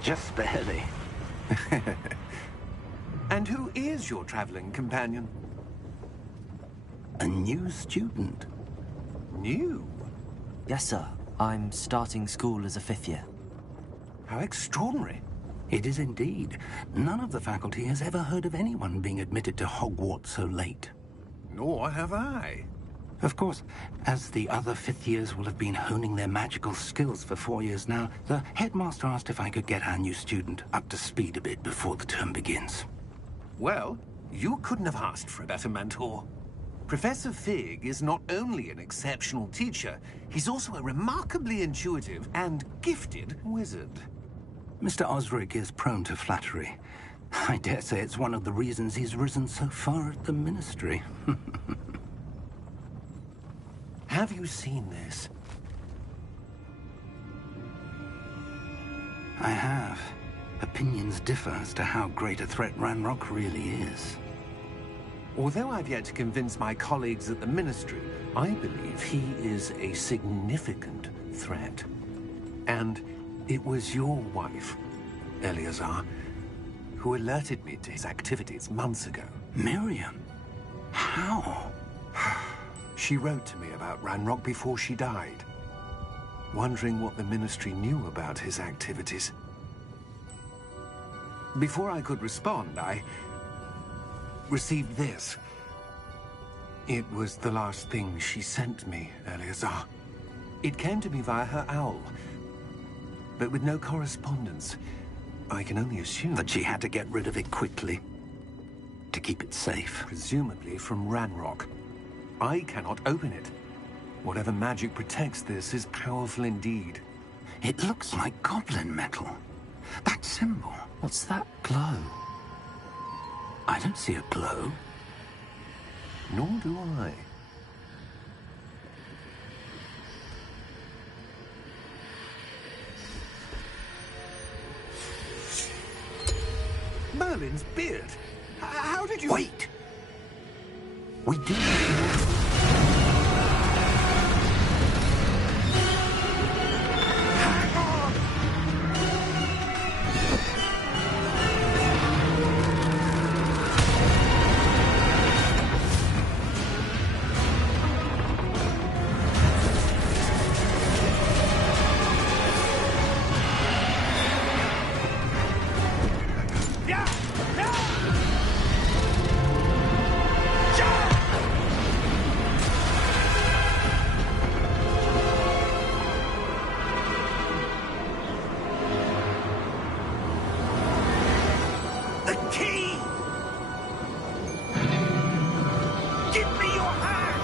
Just barely. And who is your traveling companion? A new student. New? Yes, sir. I'm starting school as a 5th year. How extraordinary. It is indeed. None of the faculty has ever heard of anyone being admitted to Hogwarts so late. Nor have I. Of course, as the other 5th years will have been honing their magical skills for 4 years now, the headmaster asked if I could get our new student up to speed a bit before the term begins. Well, you couldn't have asked for a better mentor. Professor Fig is not only an exceptional teacher, he's also a remarkably intuitive and gifted wizard. Mr. Osric is prone to flattery. I dare say it's one of the reasons he's risen so far at the Ministry. Have you seen this? I have. Opinions differ as to how great a threat Ranrock really is. Although I've yet to convince my colleagues at the Ministry, I believe he is a significant threat. And it was your wife, Eleazar, who alerted me to his activities months ago. Miriam? How? She wrote to me about Ranrock before she died, wondering what the Ministry knew about his activities. Before I could respond, I received this. It was the last thing she sent me, Eleazar. It came to me via her owl, but with no correspondence. I can only assume That she had to get rid of it quickly, to keep it safe. presumably from Ranrock. I cannot open it. Whatever magic protects this is powerful indeed. It looks like goblin metal. That symbol. What's that glow? I don't see a glow. Nor do I. Merlin's beard. How did you... Wait! We do. Hang on! Yeah! Yeah! The key! Give me your hand!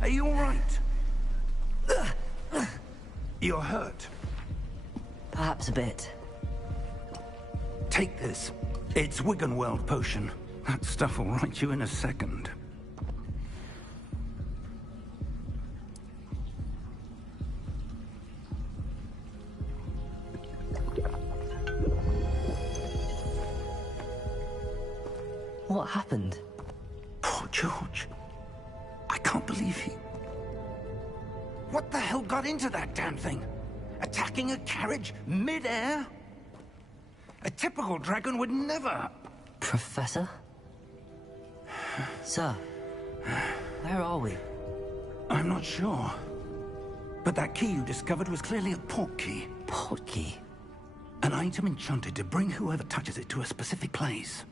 Are you all right? You're hurt. Perhaps a bit. Take this. It's Wiggenweld potion. That stuff will right you in a second. What happened? Poor George. I can't believe he... What the hell got into that damn thing? Attacking a carriage mid-air? A typical dragon would never... Professor? Sir, where are we? I'm not sure. But that key you discovered was clearly a portkey. Portkey? An item enchanted to bring whoever touches it to a specific place.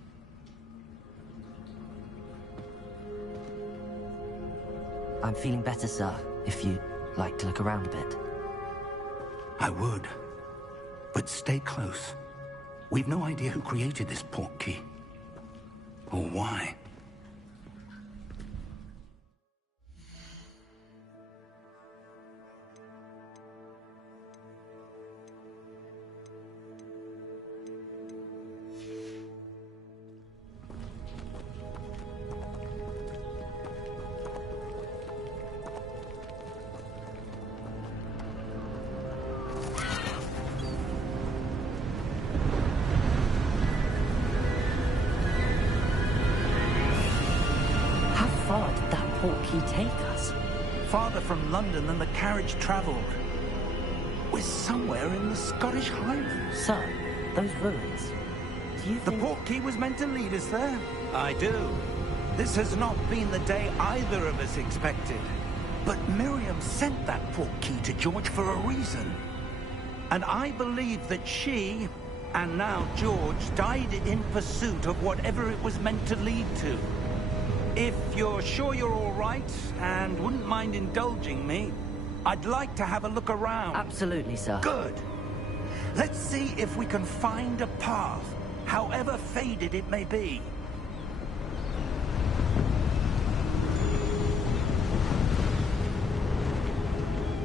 I'm feeling better, sir, if you'd like to look around a bit. I would. But stay close. We've no idea who created this portkey. Or why. portkey take us? Farther from London than the carriage travelled. We're somewhere in the Scottish Highlands. Sir, those ruins. Do you The think... portkey was meant to lead us there? I do. This has not been the day either of us expected. But Miriam sent that portkey to George for a reason. And I believe that she, and now George, died in pursuit of whatever it was meant to lead to. If you're sure you're all right, and wouldn't mind indulging me, I'd like to have a look around. Absolutely, sir. Good. Let's see if we can find a path, however faded it may be.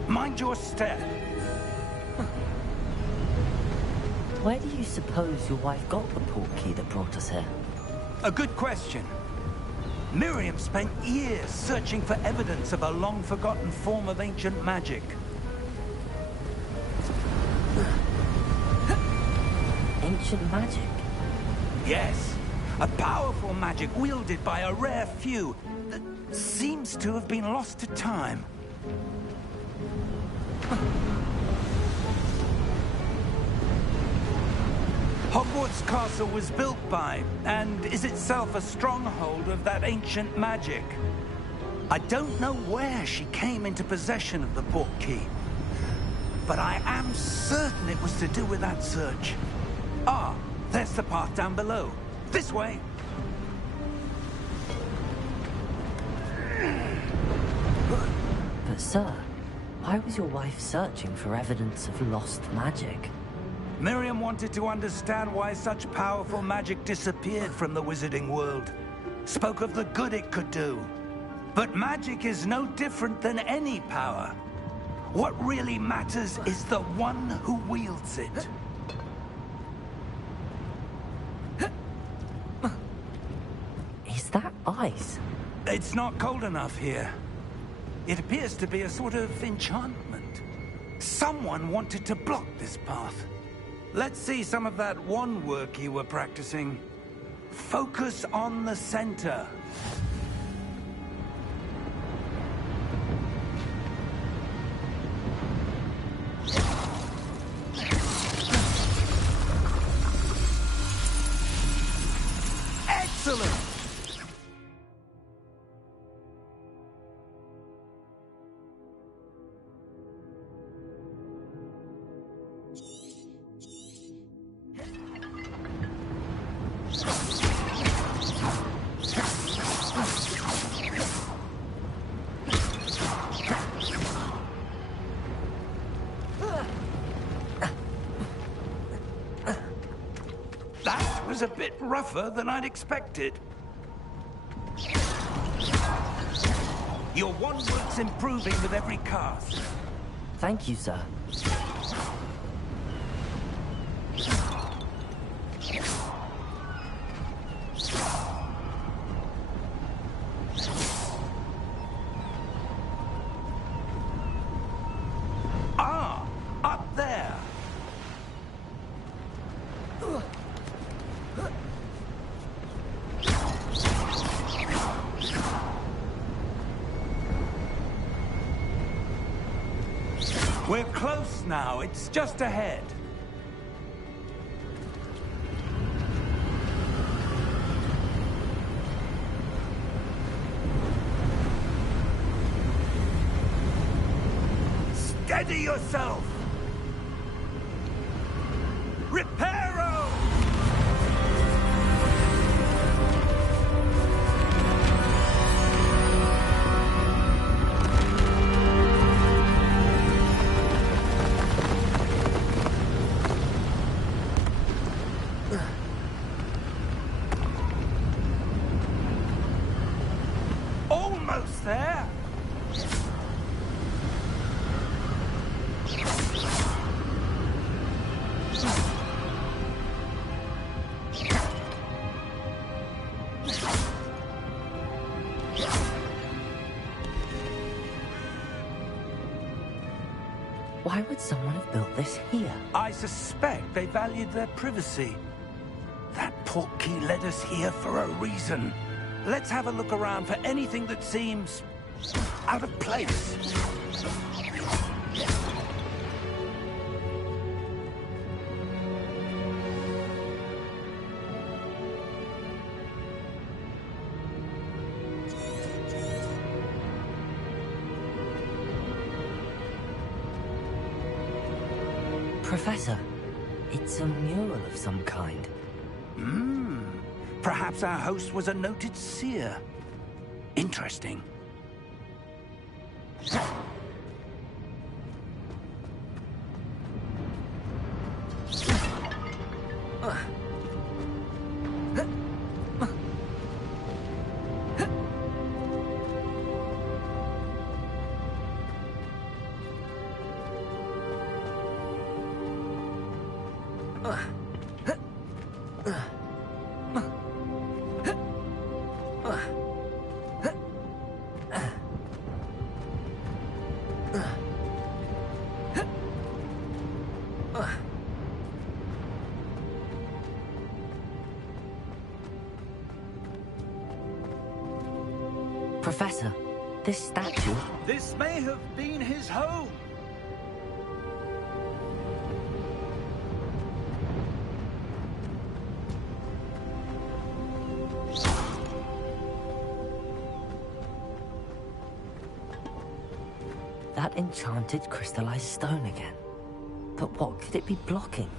Mind your step. Where do you suppose your wife got the portkey that brought us here? A good question. Miriam spent years searching for evidence of a long-forgotten form of ancient magic. Ancient magic? Yes, a powerful magic wielded by a rare few that seems to have been lost to time. Hogwarts Castle was built by, and is itself a stronghold of that ancient magic. I don't know where she came into possession of the portkey, but I am certain it was to do with that search. Ah, there's the path down below. This way. But sir, why was your wife searching for evidence of lost magic? Miriam wanted to understand why such powerful magic disappeared from the wizarding world. Spoke of the good it could do. But magic is no different than any power. What really matters is the one who wields it. Is that ice? It's not cold enough here. It appears to be a sort of enchantment. Someone wanted to block this path. Let's see some of that wand work you were practicing. Focus on the center. Excellent! That was a bit rougher than I'd expected. Your wand work's improving with every cast. Thank you, sir. Ah, up there. We're close now. It's just ahead. Steady yourself! Reparo! Almost there! Why would someone have built this here? I suspect they valued their privacy. That portkey led us here for a reason. let's have a look around for anything that seems out of place. Professor, it's a mural of some kind. Perhaps our host was a noted seer. Interesting. Professor, this statue... This may have been his home. That enchanted crystallized stone again. But what could it be blocking?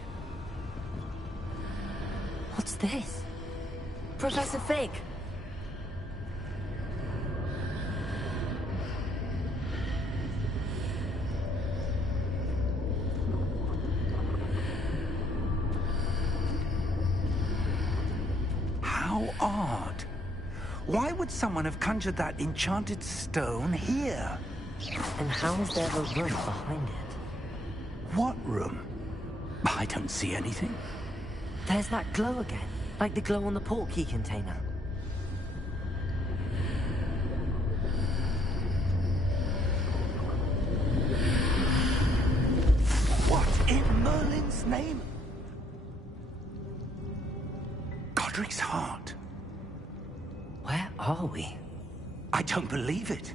What's this? Professor Fig! How odd. Why would someone have conjured that enchanted stone here? And how is there a room behind it? What room? I don't see anything. There's that glow again, like the glow on the portkey container. What in Merlin's name? Godric's heart. Where are we? I don't believe it.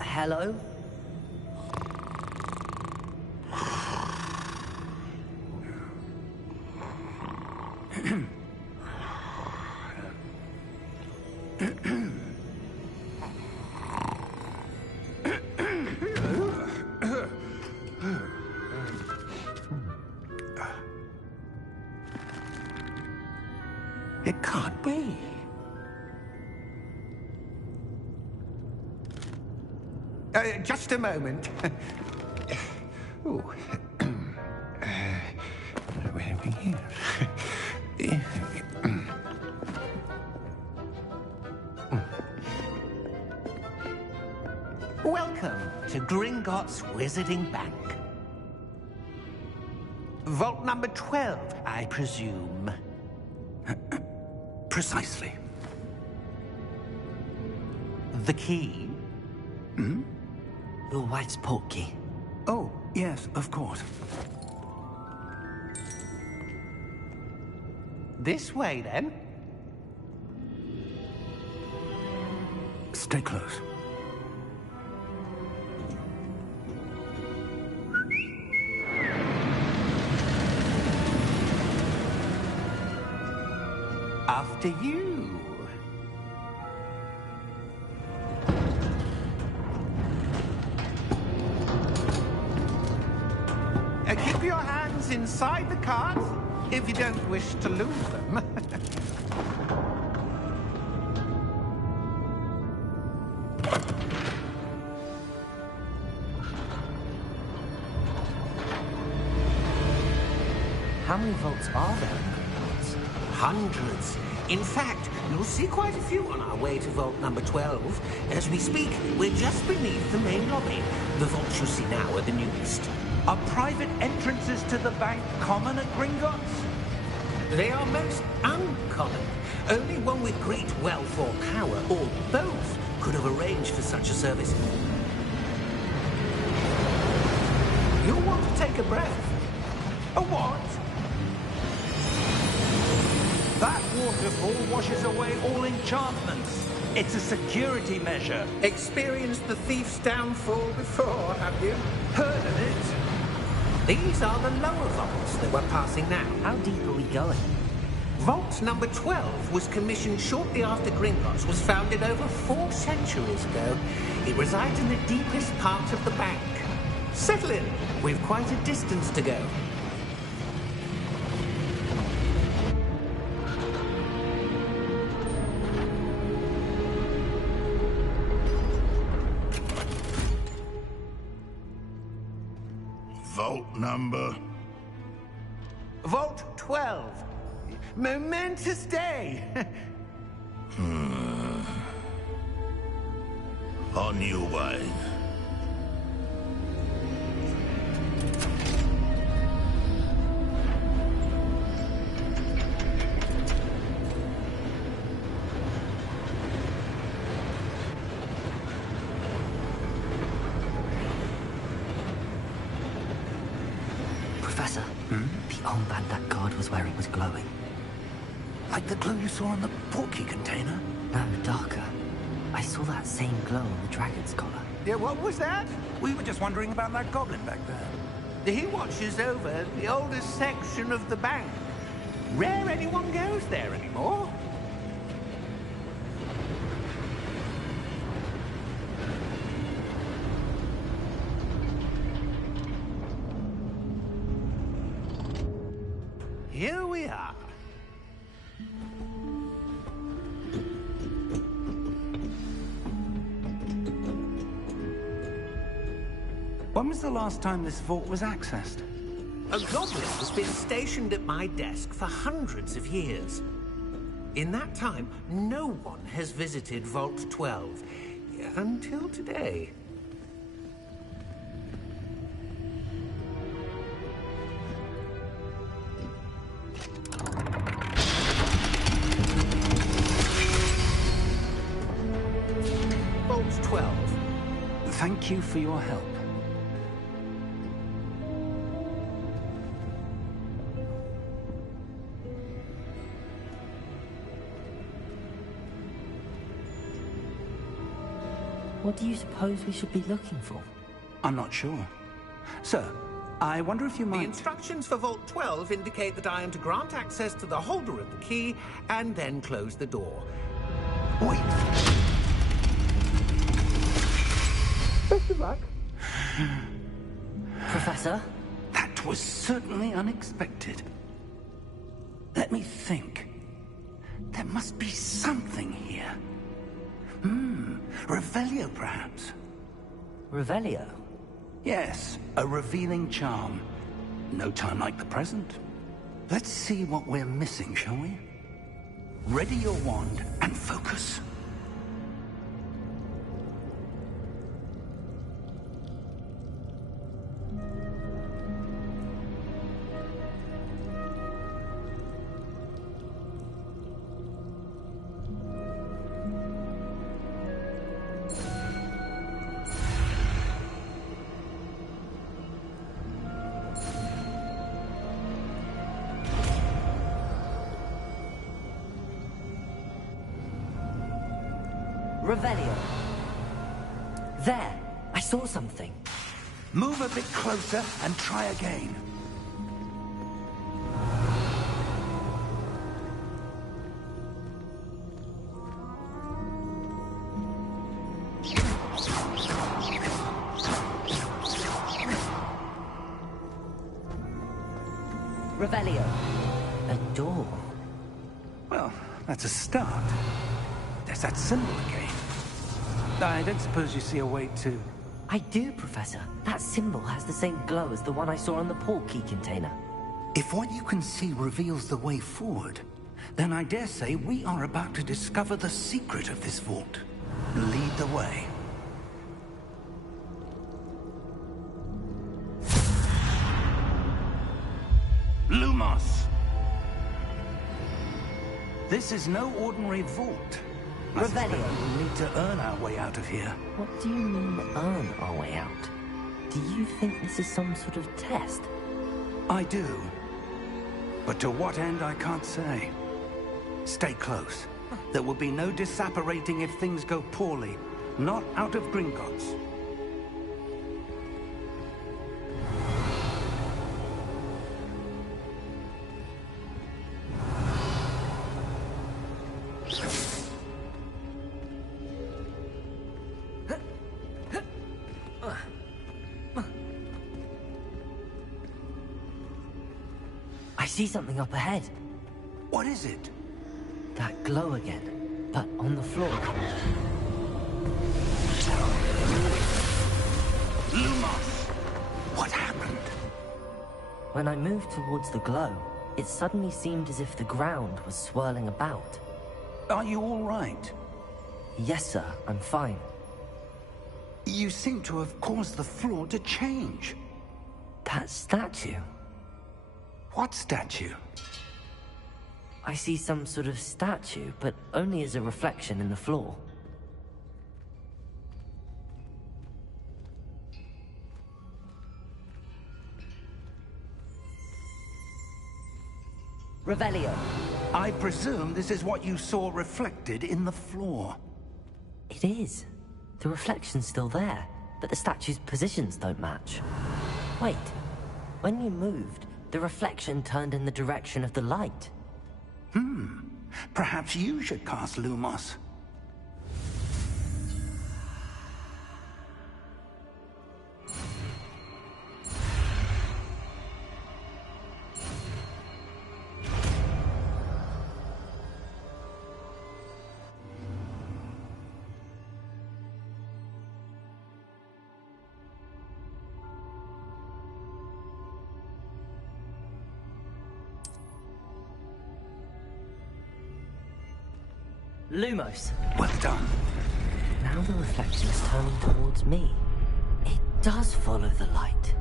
Hello? It can't be. Just a moment. Ooh. Where are we here? Welcome to Gringotts Wizarding Bank. Vault number 12, I presume. Precisely. The key? Your wife's portkey. Oh, yes, of course. This way, then. Stay close. After you. Keep your hands inside the cart if you don't wish to lose them. How many vaults are there in Gringotts? Hundreds. In fact, you'll see quite a few on our way to vault number 12. As we speak, we're just beneath the main lobby. The vaults you see now are the newest. Are private entrances to the bank common at Gringotts? They are most uncommon. Only one with great wealth or power, or both, could have arranged for such a service. take a breath. A what? That waterfall washes away all enchantments. It's a security measure. Experienced the thief's downfall before, have you? Heard of it? These are the lower vaults that we're passing now. How deep are we going? Vault number 12 was commissioned shortly after Gringotts was founded over 4 centuries ago. It resides in the deepest part of the bank. Settle in. We've quite a distance to go. Vault number? Vault 12. Momentous day. On your way. Professor, the armband that guard was wearing was glowing. Like the glow you saw on the portkey container? No, darker. I saw that same glow on the dragon's collar. Yeah, what was that? We were just wondering about that goblin back there. He watches over the oldest section of the bank. Rare anyone goes there anymore. Here we are. When was the last time this vault was accessed? A goblin has been stationed at my desk for hundreds of years. In that time, no one has visited Vault 12. Until today. Vault 12. Thank you for your help. What do you suppose we should be looking for? I'm not sure. Sir, I wonder if you The might... instructions for Vault 12 indicate that I am to grant access to the holder of the key and then close the door. Wait! Best of luck. Professor? That was certainly unexpected. Let me think. There must be something here. Revelio, perhaps? Revelio? Yes, a revealing charm. No time like the present. Let's see what we're missing, shall we? Ready your wand and focus. Revelio. There! I saw something. Move a bit closer and try again. Revelio. A door. Well, that's a start. There's that symbol again. I don't suppose you see a way to... I do, Professor. That symbol has the same glow as the one I saw on the portkey container. If what you can see reveals the way forward, then I dare say we are about to discover the secret of this vault. Lead the way. Lumos! This is no ordinary vault. I suspect Revelio. we'll need to earn our way out of here. What do you mean, earn our way out? Do you think this is some sort of test? I do. But to what end, I can't say. Stay close. There will be no disapparating if things go poorly. Not out of Gringotts. I see something up ahead. What is it? That glow again, but on the floor. Lumos! What happened? When I moved towards the glow, it suddenly seemed as if the ground was swirling about. Are you all right? Yes, sir, I'm fine. You seem to have caused the floor to change. That statue. What statue? I see some sort of statue, but only as a reflection in the floor. Revelio. I presume this is what you saw reflected in the floor. It is. The reflection's still there, but the statue's positions don't match. Wait. When you moved, the reflection turned in the direction of the light. Perhaps you should cast Lumos. Lumos. Well done. Now the reflection's turning towards me. It does follow the light.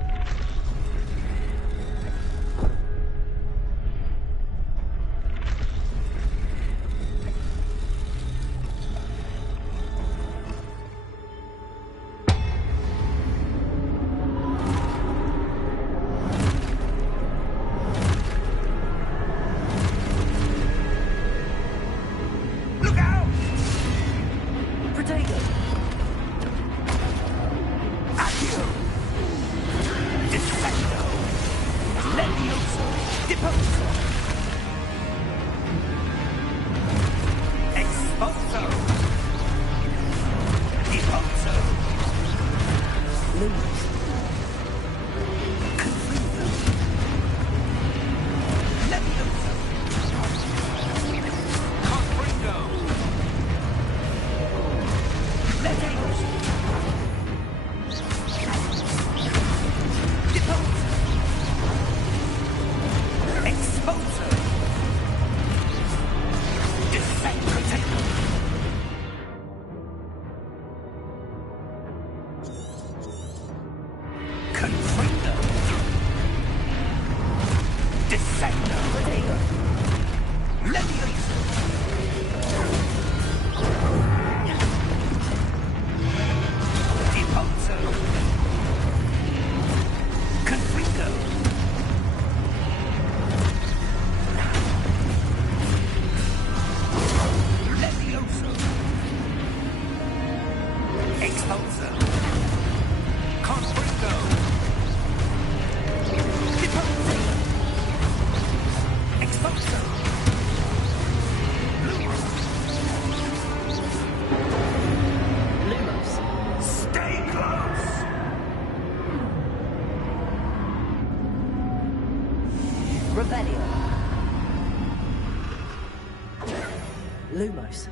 Lumos.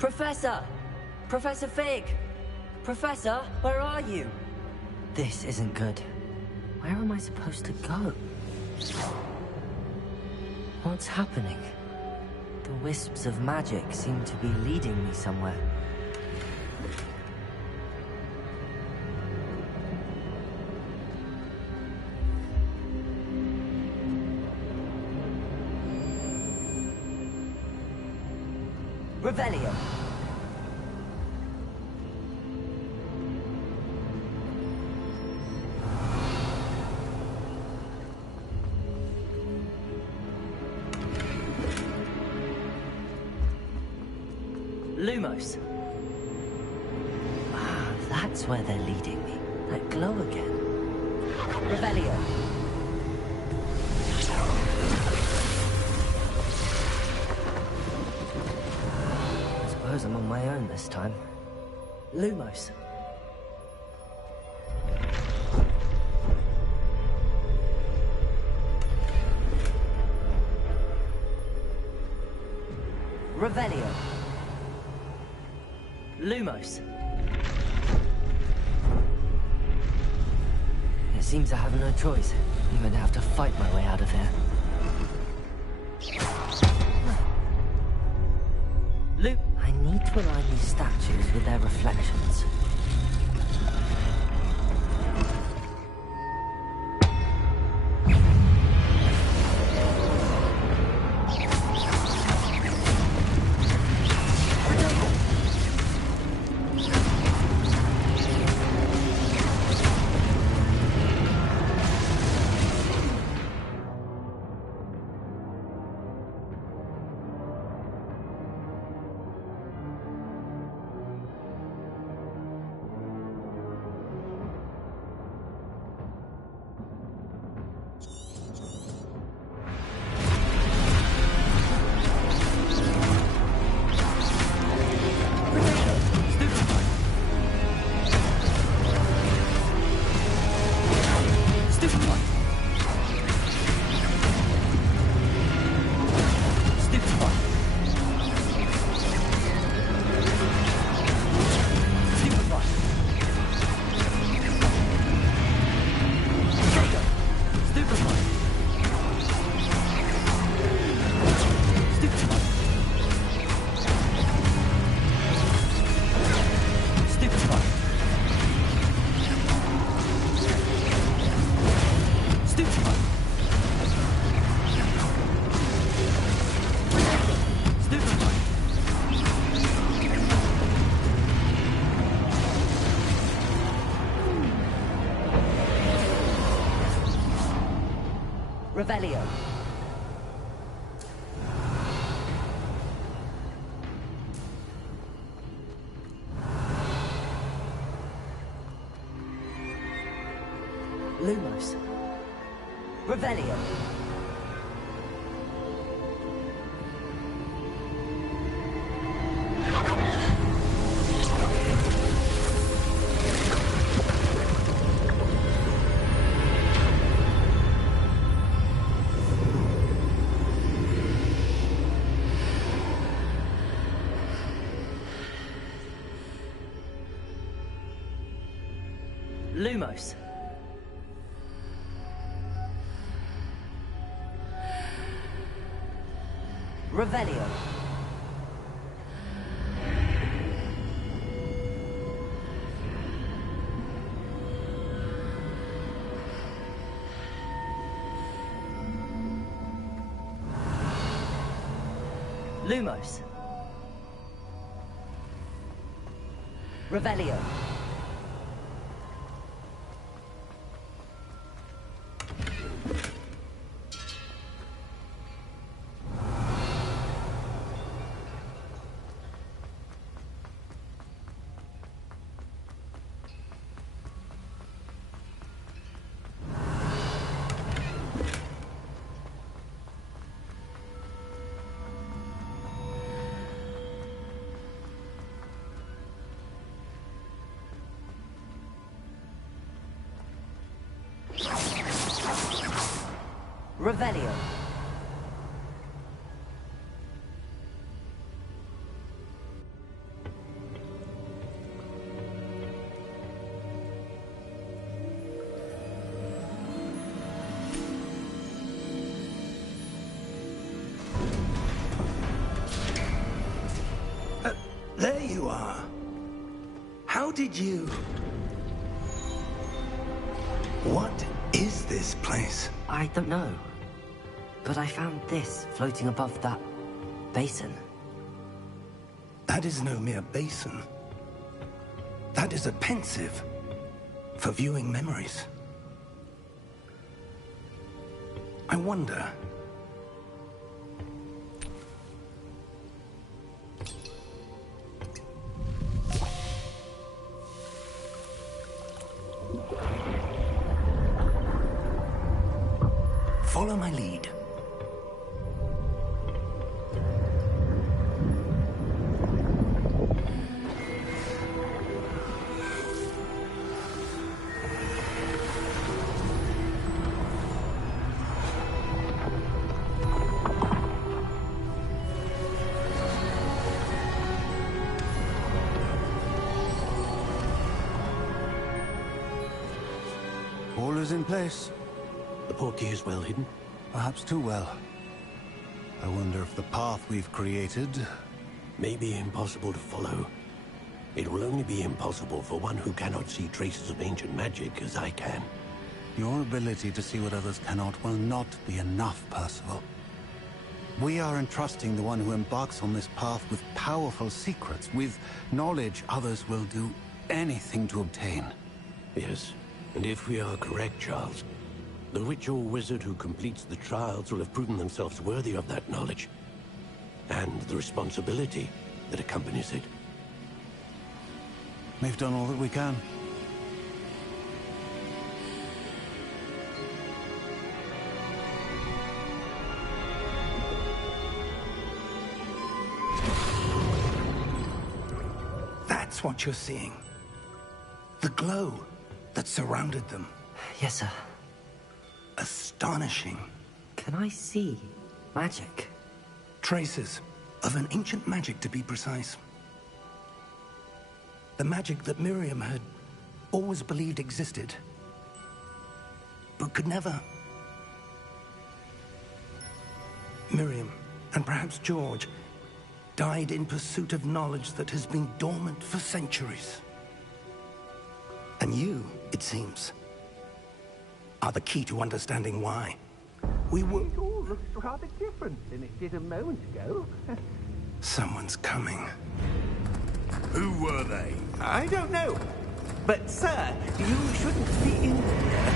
Professor! Professor Fig! Professor, where are you? This isn't good. Where am I supposed to go? What's happening? The wisps of magic seem to be leading me somewhere. Revelio. Lumos. Ah, that's where they're leading me. That glow again. Revelio. I suppose I'm on my own this time. Lumos. Revelio. Lumos. It seems I have no choice. I'm going to have to fight my way out of here. I need to align these statues with their reflections. Revelio. Lumos. Revelio. Lumos. Revelio. Lumos. Revelio. Revelio. There you are. How did you... What is this place? I don't know. But I found this floating above that basin. That is no mere basin. That is a pensive for viewing memories. I wonder... Follow my lead. All is in place. The portkey is well hidden. Perhaps too well. I wonder if the path we've created... May be impossible to follow. It will only be impossible for one who cannot see traces of ancient magic as I can. Your ability to see what others cannot will not be enough, Percival. We are entrusting the one who embarks on this path with powerful secrets, with knowledge others will do anything to obtain. Yes, and if we are correct, Charles, the witch or wizard who completes the trials will have proven themselves worthy of that knowledge, and the responsibility that accompanies it. We've done all that we can. That's what you're seeing. The glow that surrounded them. Yes, sir. Astonishing. Can I see magic? Traces of an ancient magic, to be precise. The magic that Miriam had always believed existed, but could never. Miriam, and perhaps George, died in pursuit of knowledge that has been dormant for centuries. And you, it seems, are the key to understanding why. We were... It all looks rather different than it did a moment ago. Someone's coming. Who were they? I don't know. But, sir, you shouldn't be in here.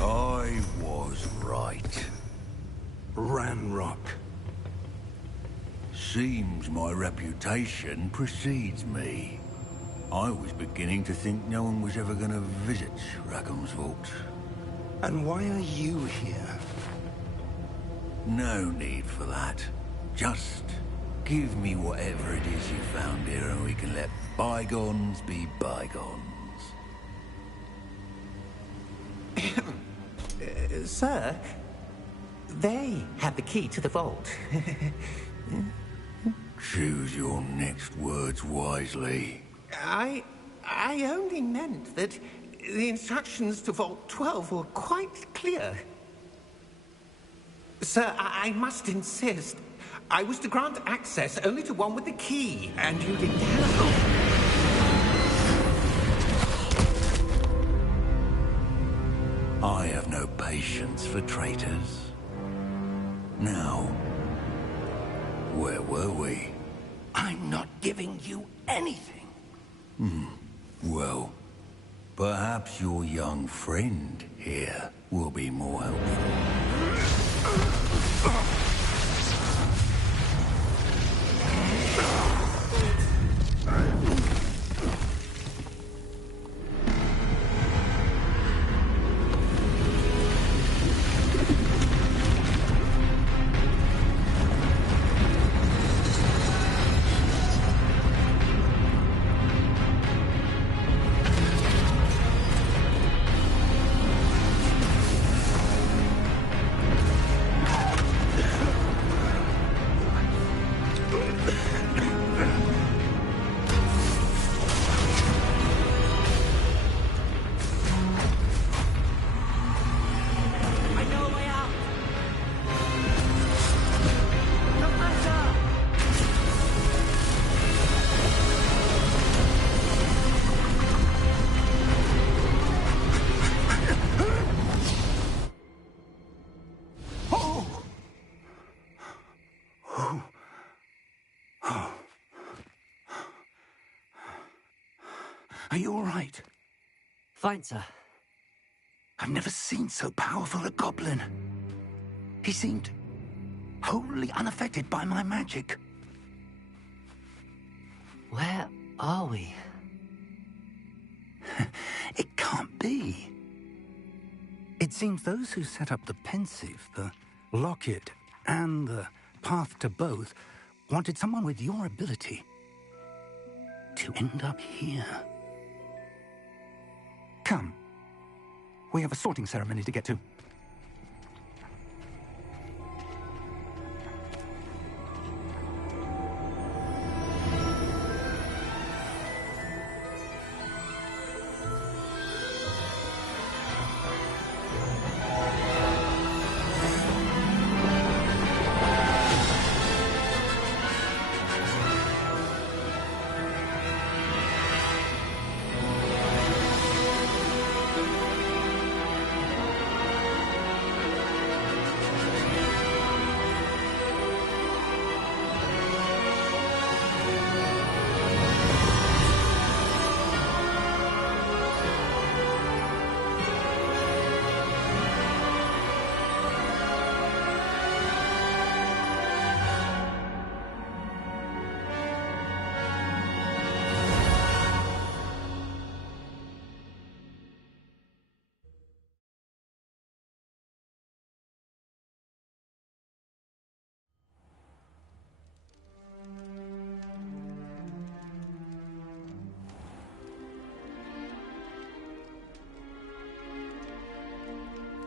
I was right. Ranrock. Seems my reputation precedes me. I was beginning to think no one was ever going to visit Rackham's vault. And why are you here? No need for that. Just give me whatever it is you found here and we can let bygones be bygones. Sir, they have the key to the vault. Choose your next words wisely. I only meant that the instructions to Vault 12 were quite clear. Sir, I must insist. I was to grant access only to one with the key, and you didn't have. I have no patience for traitors. Now, where were we? I'm not giving you anything. Well, perhaps your young friend here will be more helpful. Are you all right? Fine, sir. I've never seen so powerful a goblin. He seemed wholly unaffected by my magic. Where are we? It can't be. seems those who set up the pensive, the locket, and the path to both wanted someone with your ability to end up here. Come. We have a sorting ceremony to get to.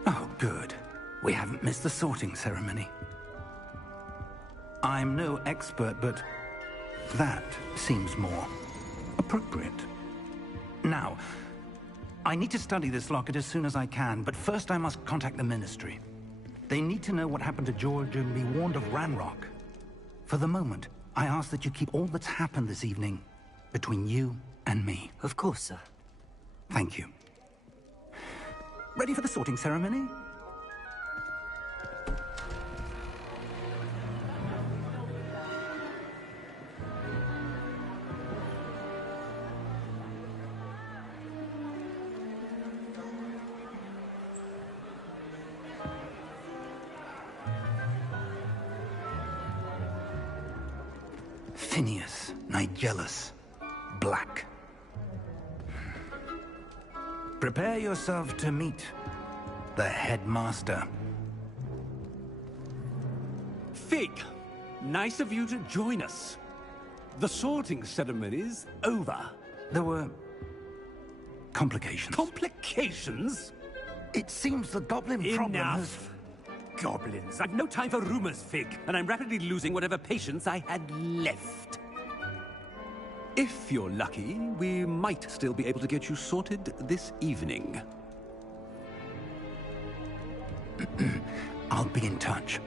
Oh, good. We haven't missed the sorting ceremony. I'm no expert, but that seems more appropriate. Now, I need to study this locket as soon as I can, but first I must contact the Ministry. They need to know what happened to George and be warned of Ranrock. For the moment, I ask that you keep all that's happened this evening between you and me. Of course, sir. Thank you. Ready for the sorting ceremony? Phineas, Nigellus, Black. Prepare yourself to meet the headmaster. Fig, nice of you to join us. The sorting ceremony's over. There were complications. Complications? It seems the goblin problem has... Enough. Goblins. I've no time for rumors, Fig, and I'm rapidly losing whatever patience I had left. If you're lucky, we might still be able to get you sorted this evening. I'll be in touch.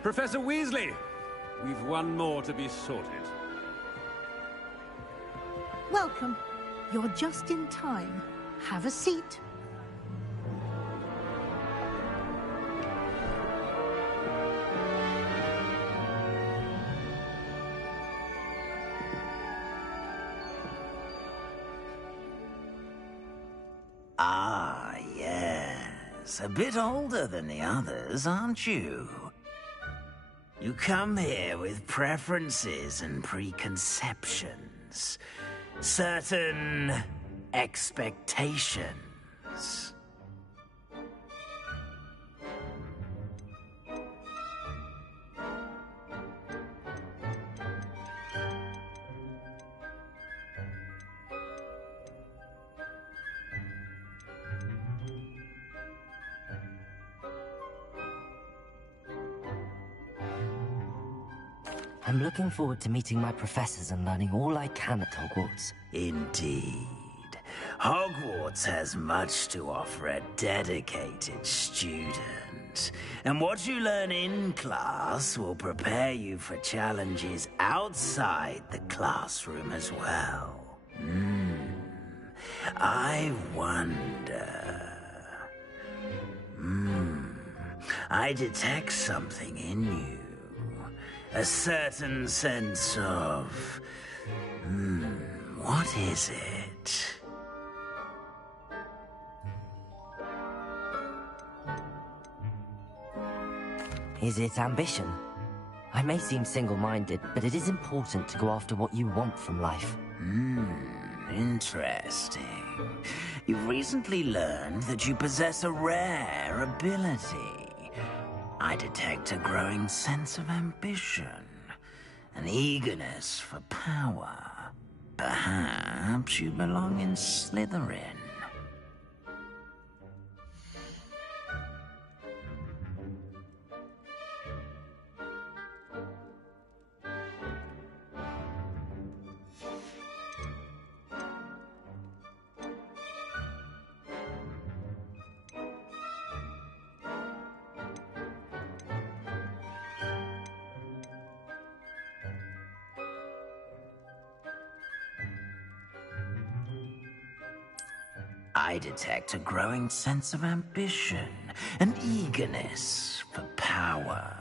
Professor Weasley, we've one more to be sorted. Welcome. You're just in time. Have a seat. Ah, yes. A bit older than the others, aren't you? You come here with preferences and preconceptions. Certain expectations. I'm looking forward to meeting my professors and learning all I can at Hogwarts. Indeed. Hogwarts has much to offer a dedicated student. And what you learn in class will prepare you for challenges outside the classroom as well. I wonder... I detect something in you. A certain sense of... what is it? Is it ambition? I may seem single-minded, but it is important to go after what you want from life. Interesting. You've recently learned that you possess a rare ability. I detect a growing sense of ambition, an eagerness for power. Perhaps you belong in Slytherin. I detect a growing sense of ambition, an eagerness for power.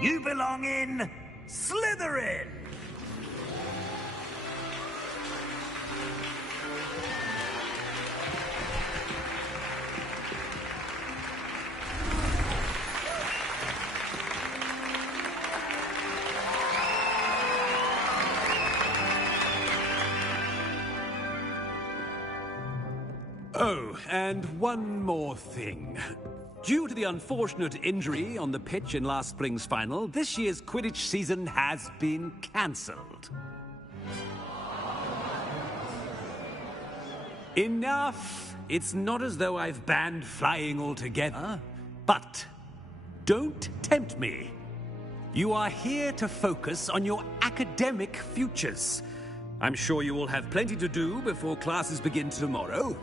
You belong in Slytherin! Oh, and one more thing. Due to the unfortunate injury on the pitch in last spring's final, this year's Quidditch season has been cancelled. Enough! It's not as though I've banned flying altogether. But don't tempt me. You are here to focus on your academic futures. I'm sure you will have plenty to do before classes begin tomorrow.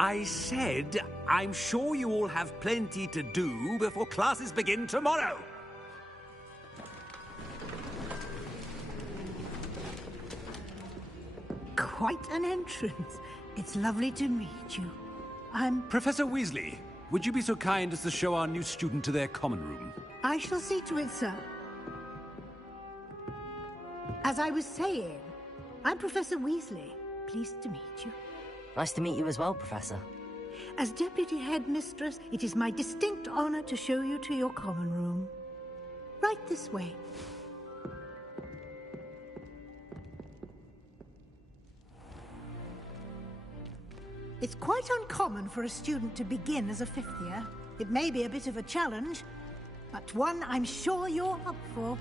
I said, I'm sure you all have plenty to do before classes begin tomorrow. Quite an entrance. It's lovely to meet you. Professor Weasley, would you be so kind as to show our new student to their common room? I shall see to it, sir. As I was saying, I'm Professor Weasley. Pleased to meet you. Nice to meet you as well, Professor. As Deputy Headmistress, it is my distinct honor to show you to your common room. Right this way. It's quite uncommon for a student to begin as a fifth year. It may be a bit of a challenge, but one I'm sure you're up for.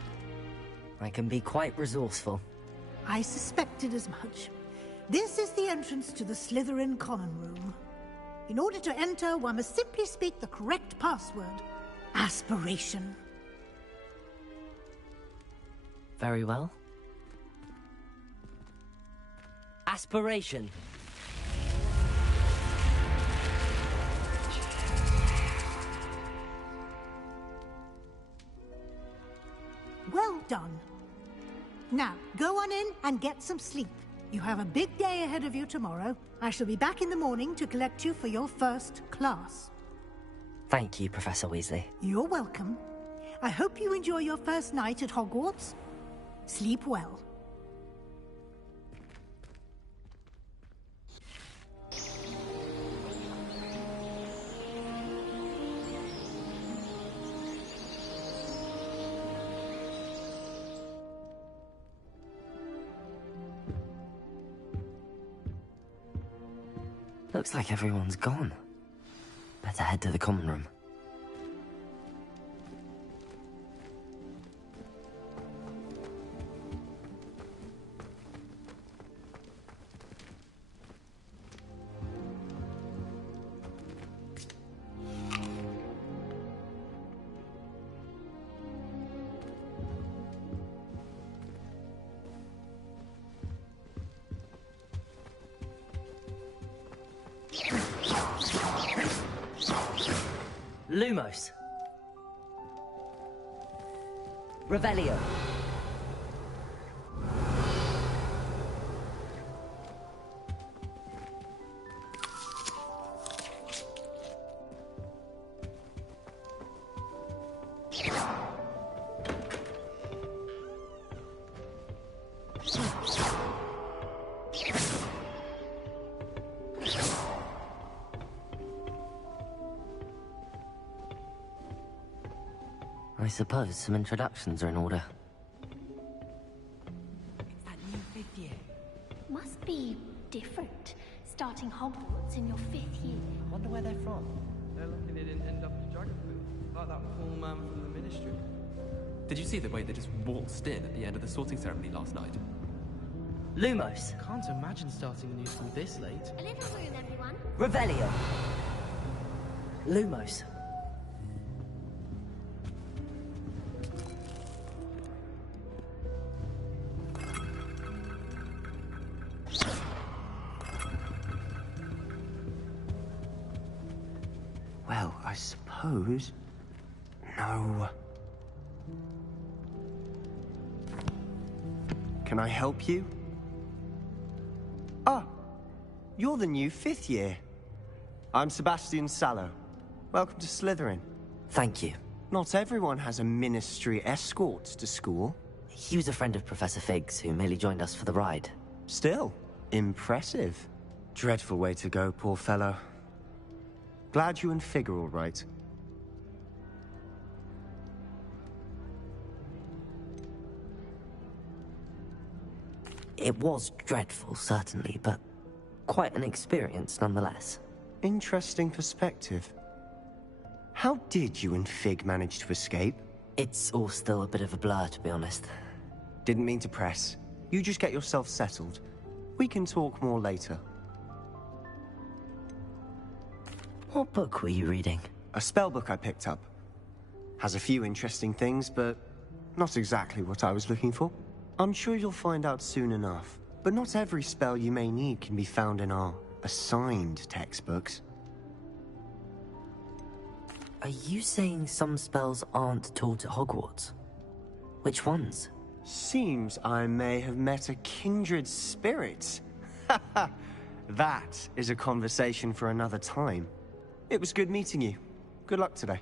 I can be quite resourceful. I suspected as much. This is the entrance to the Slytherin common room. In order to enter, one must simply speak the correct password. Aspiration. Very well. Aspiration. Well done. Now, go on in and get some sleep. You have a big day ahead of you tomorrow. I shall be back in the morning to collect you for your first class. Thank you, Professor Weasley. You're welcome. I hope you enjoy your first night at Hogwarts. Sleep well. Looks like everyone's gone. Better head to the common room. Lumos. Revelio. I suppose some introductions are in order. It's that new 5th year. Must be different, starting Hogwarts in your 5th year. I wonder where they're from. They're lucky they didn't end up at the Dragon Booth, like that poor man from the Ministry. Did you see the way they just waltzed in at the end of the sorting ceremony last night? Lumos. Can't imagine starting a new school this late. A little room, everyone. Revelio. Lumos. Well, I suppose... No. Can I help you? Ah, you're the new 5th year. I'm Sebastian Sallow. Welcome to Slytherin. Thank you. Not everyone has a ministry escort to school. He was a friend of Professor Fig's who merely joined us for the ride. Still, impressive. Dreadful way to go, poor fellow. Glad you and Fig are all right. It was dreadful, certainly, but quite an experience nonetheless. Interesting perspective. How did you and Fig manage to escape? It's all still a bit of a blur, to be honest. Didn't mean to press. You just get yourself settled. We can talk more later. What book were you reading? A spell book I picked up. Has a few interesting things, but not exactly what I was looking for. I'm sure you'll find out soon enough. But not every spell you may need can be found in our assigned textbooks. Are you saying some spells aren't taught at Hogwarts? Which ones? Seems I may have met a kindred spirit. That is a conversation for another time. It was good meeting you. Good luck today.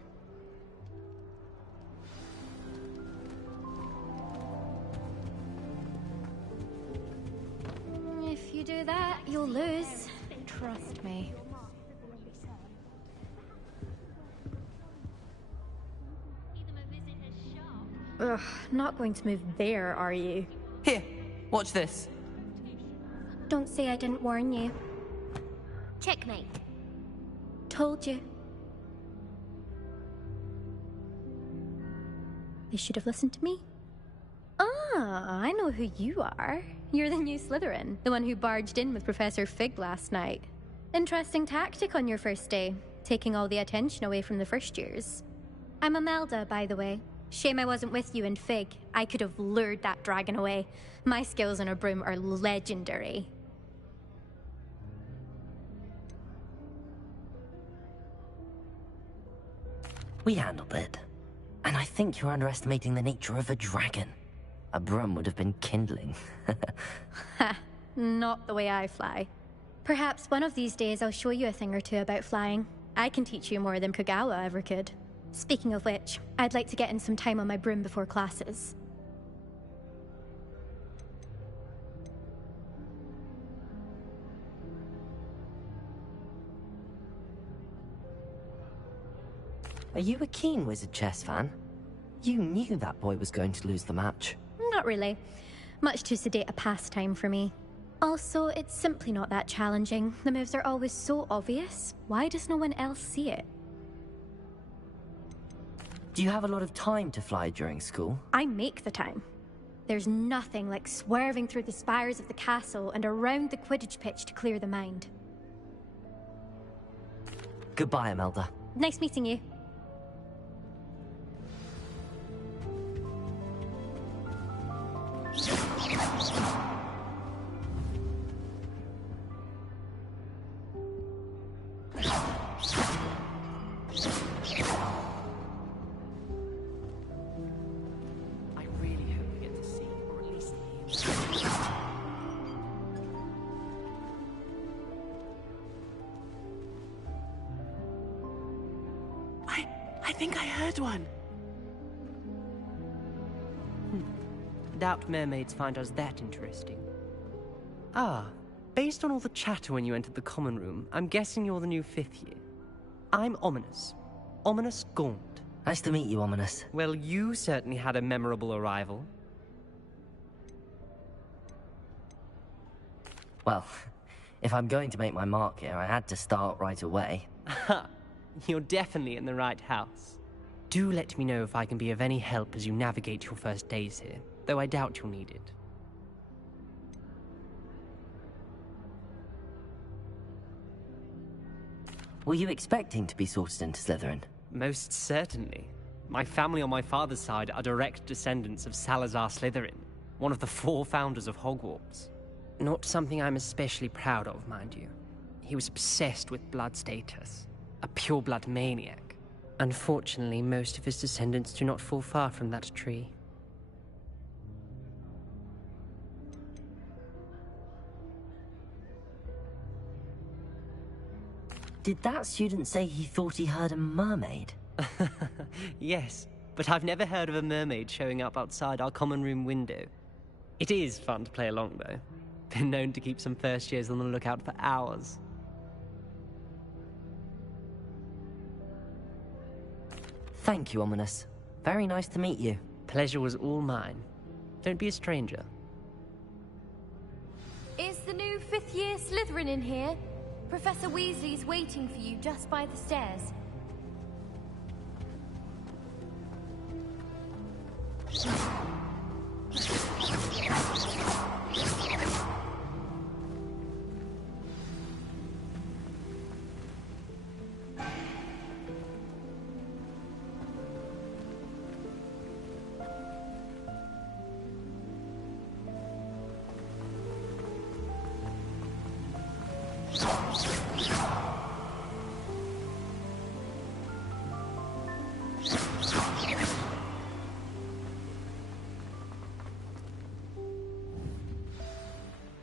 If you do that, you'll lose. Trust me. Ugh, not going to move there, are you? Here, watch this. Don't say I didn't warn you. Checkmate. Told you. They should have listened to me. Ah, I know who you are. You're the new Slytherin, the one who barged in with Professor Fig last night. Interesting tactic on your first day, taking all the attention away from the first years. I'm Imelda, by the way. Shame I wasn't with you in Fig. I could have lured that dragon away. My skills on a broom are legendary. We handled it. And I think you're underestimating the nature of a dragon. A broom would have been kindling. Ha, not the way I fly. Perhaps one of these days I'll show you a thing or two about flying. I can teach you more than Kogawa ever could. Speaking of which, I'd like to get in some time on my broom before classes. Are you a keen wizard chess fan? You knew that boy was going to lose the match. Not really. Much too sedate a pastime for me. Also, it's simply not that challenging. The moves are always so obvious. Why does no one else see it? Do you have a lot of time to fly during school? I make the time. There's nothing like swerving through the spires of the castle and around the Quidditch pitch to clear the mind. Goodbye, Imelda. Nice meeting you. I think I heard one. Doubt mermaids find us that interesting. Ah, based on all the chatter when you entered the common room, I'm guessing you're the new 5th year. I'm Ominous. Ominous Gaunt. Nice to meet you, Ominous. Well, you certainly had a memorable arrival. Well, if I'm going to make my mark here, I had to start right away. Ha! You're definitely in the right house. Do let me know if I can be of any help as you navigate your first days here, though I doubt you'll need it. Were you expecting to be sorted into Slytherin? Most certainly. My family on my father's side are direct descendants of Salazar Slytherin, one of the 4 founders of Hogwarts. Not something I'm especially proud of, mind you. He was obsessed with blood status, a pure-blood maniac. Unfortunately, most of his descendants do not fall far from that tree. Did that student say he thought he heard a mermaid? Yes, but I've never heard of a mermaid showing up outside our common room window. It is fun to play along, though. Been known to keep some first years on the lookout for hours. Thank you, Ominous. Very nice to meet you. Pleasure was all mine. Don't be a stranger. Is the new 5th year Slytherin in here? Professor Weasley's waiting for you just by the stairs.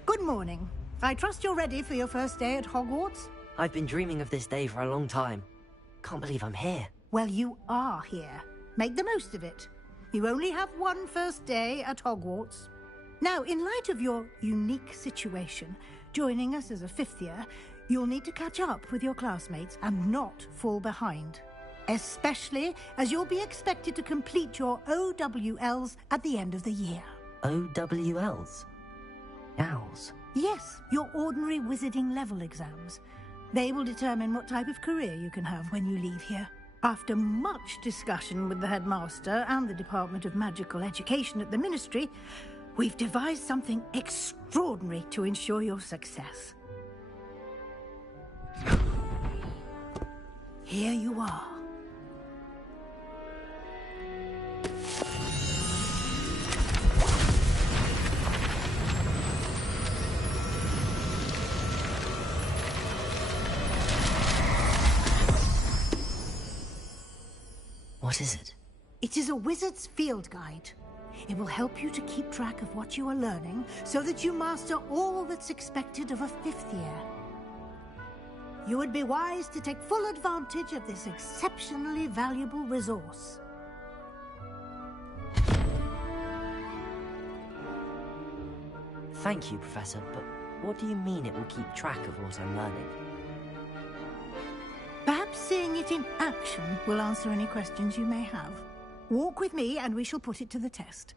Good morning. I trust you're ready for your first day at Hogwarts? I've been dreaming of this day for a long time. Can't believe I'm here. Well, you are here. Make the most of it. You only have one first day at Hogwarts. Now, in light of your unique situation, joining us as a 5th year, you'll need to catch up with your classmates and not fall behind. Especially as you'll be expected to complete your OWLs at the end of the year. OWLs? Owls? Yes, your ordinary wizarding level exams. They will determine what type of career you can have when you leave here. After much discussion with the headmaster and the Department of Magical Education at the Ministry, we've devised something extraordinary to ensure your success. Here you are. What is it? It is a wizard's field guide. It will help you to keep track of what you are learning so that you master all that's expected of a 5th year. You would be wise to take full advantage of this exceptionally valuable resource. Thank you, Professor, but what do you mean it will keep track of what I'm learning? Perhaps seeing it in action will answer any questions you may have. Walk with me and we shall put it to the test.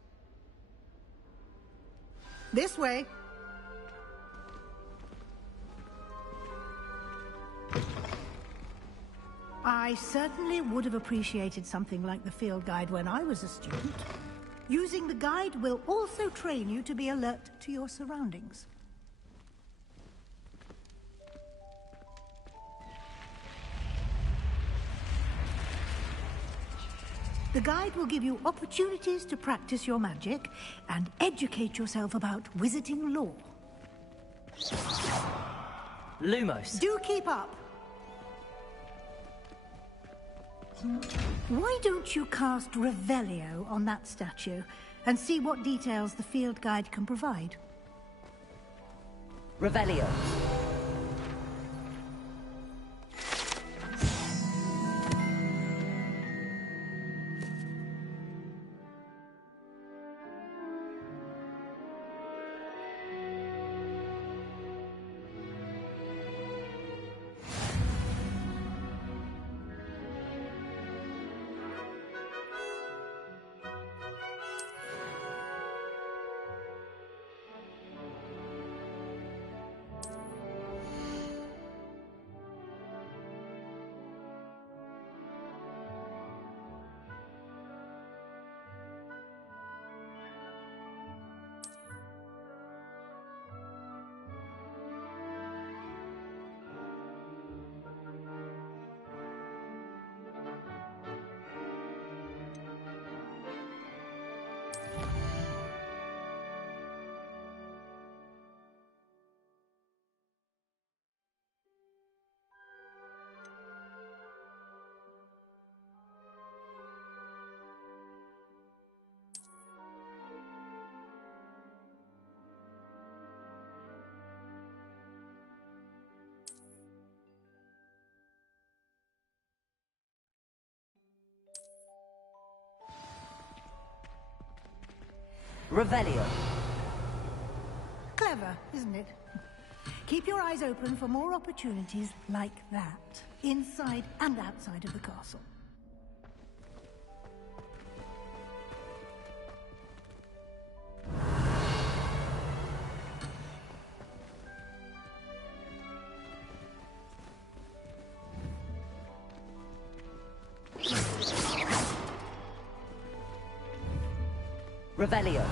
This way. I certainly would have appreciated something like the field guide when I was a student. Using the guide will also train you to be alert to your surroundings. The guide will give you opportunities to practice your magic and educate yourself about wizarding lore. Lumos. Do keep up. Why don't you cast Revelio on that statue and see what details the field guide can provide? Revelio. Revelio. Clever, isn't it? Keep your eyes open for more opportunities like that, inside and outside of the castle. Revelio.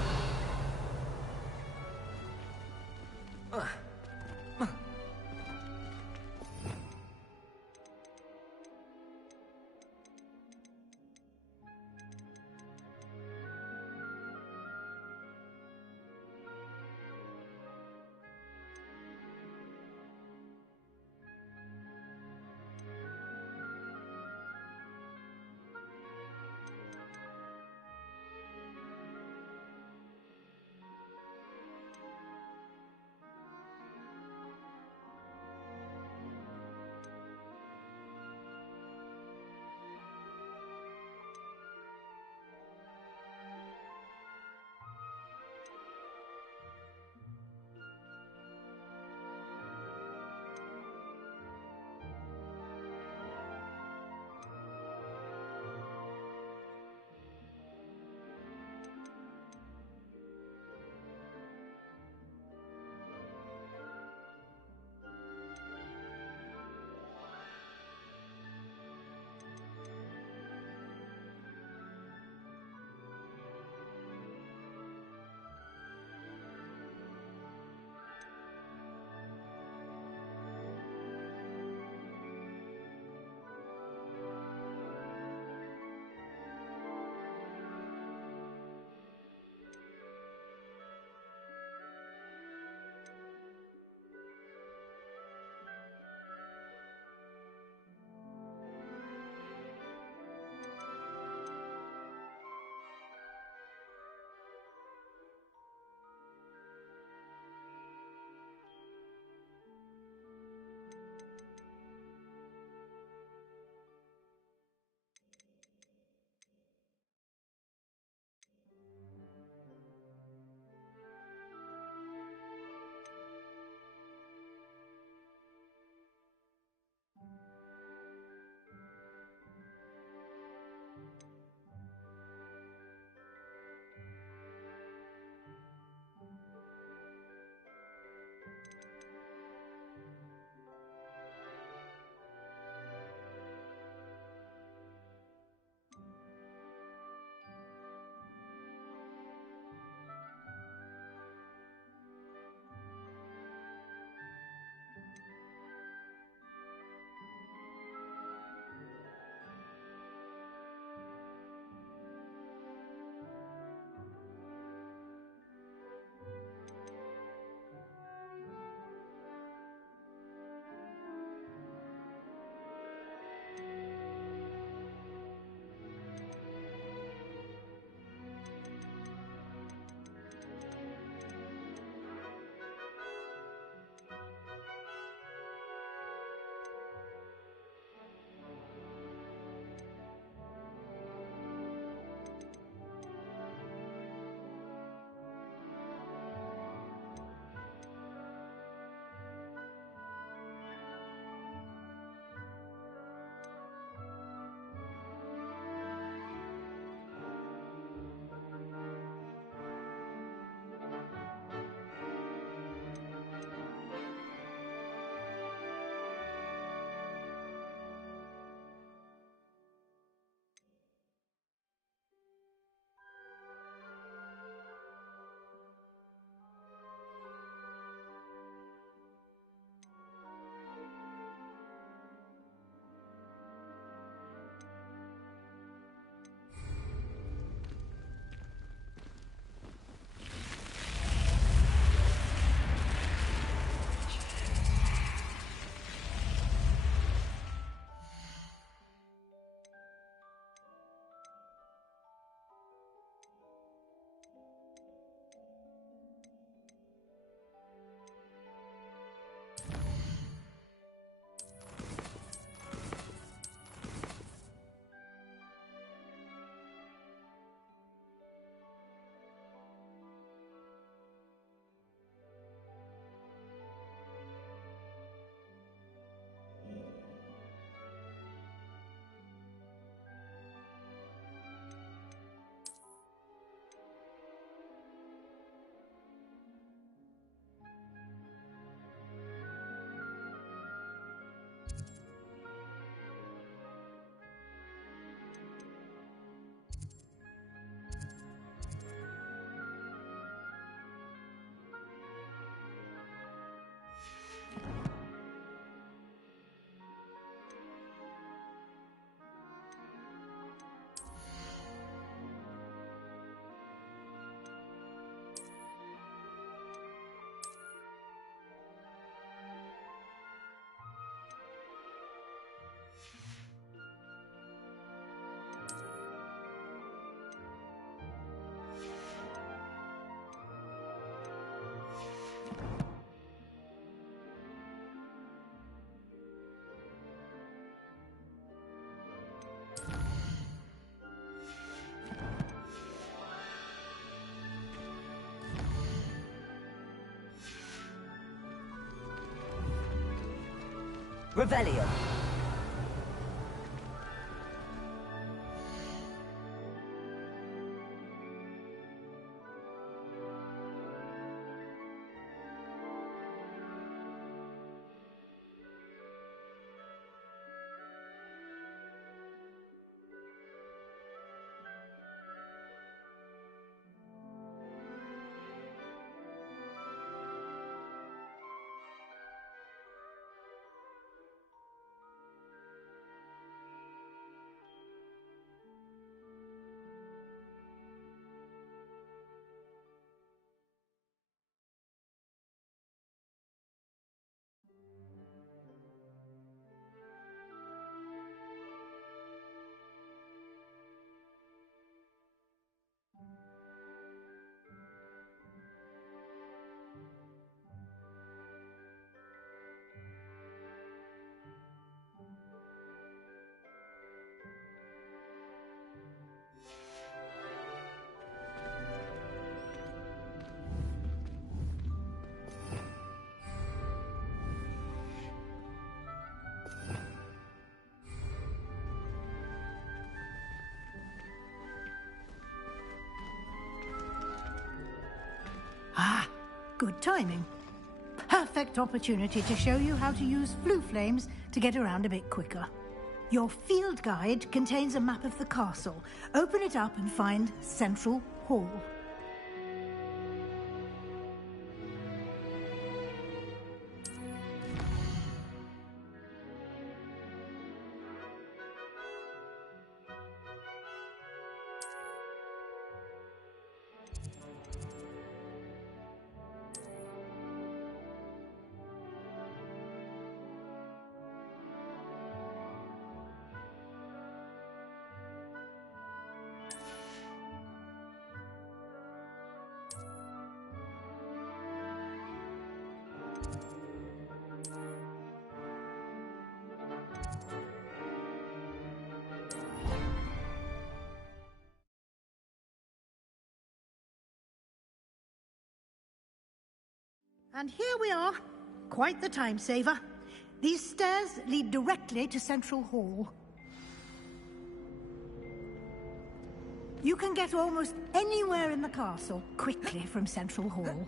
Revelio. Ah, good timing. Perfect opportunity to show you how to use flue flames to get around a bit quicker. Your field guide contains a map of the castle. Open it up and find Central Hall. And here we are. Quite the time saver. These stairs lead directly to Central Hall. You can get almost anywhere in the castle quickly from Central Hall.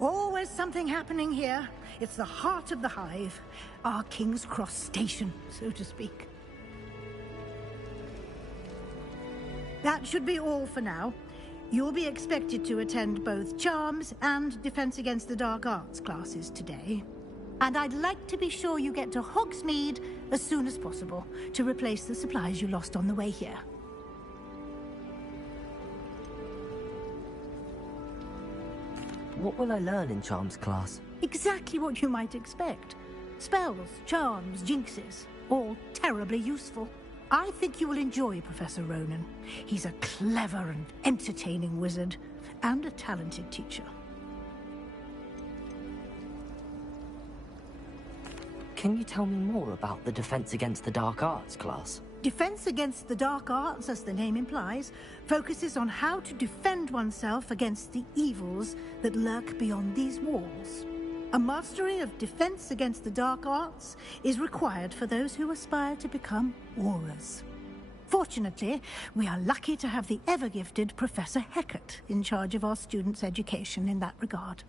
Always something happening here. It's the heart of the hive. Our King's Cross station, so to speak. That should be all for now. You'll be expected to attend both Charms and Defense Against the Dark Arts classes today. And I'd like to be sure you get to Hogsmeade as soon as possible to replace the supplies you lost on the way here. What will I learn in Charms class? Exactly what you might expect. Spells, charms, jinxes, all terribly useful. I think you will enjoy Professor Ronan. He's a clever and entertaining wizard, and a talented teacher. Can you tell me more about the Defense Against the Dark Arts class? Defense Against the Dark Arts, as the name implies, focuses on how to defend oneself against the evils that lurk beyond these walls. A mastery of Defense Against the Dark Arts is required for those who aspire to become Aurors. Fortunately, we are lucky to have the ever-gifted Professor Hecat in charge of our students' education in that regard.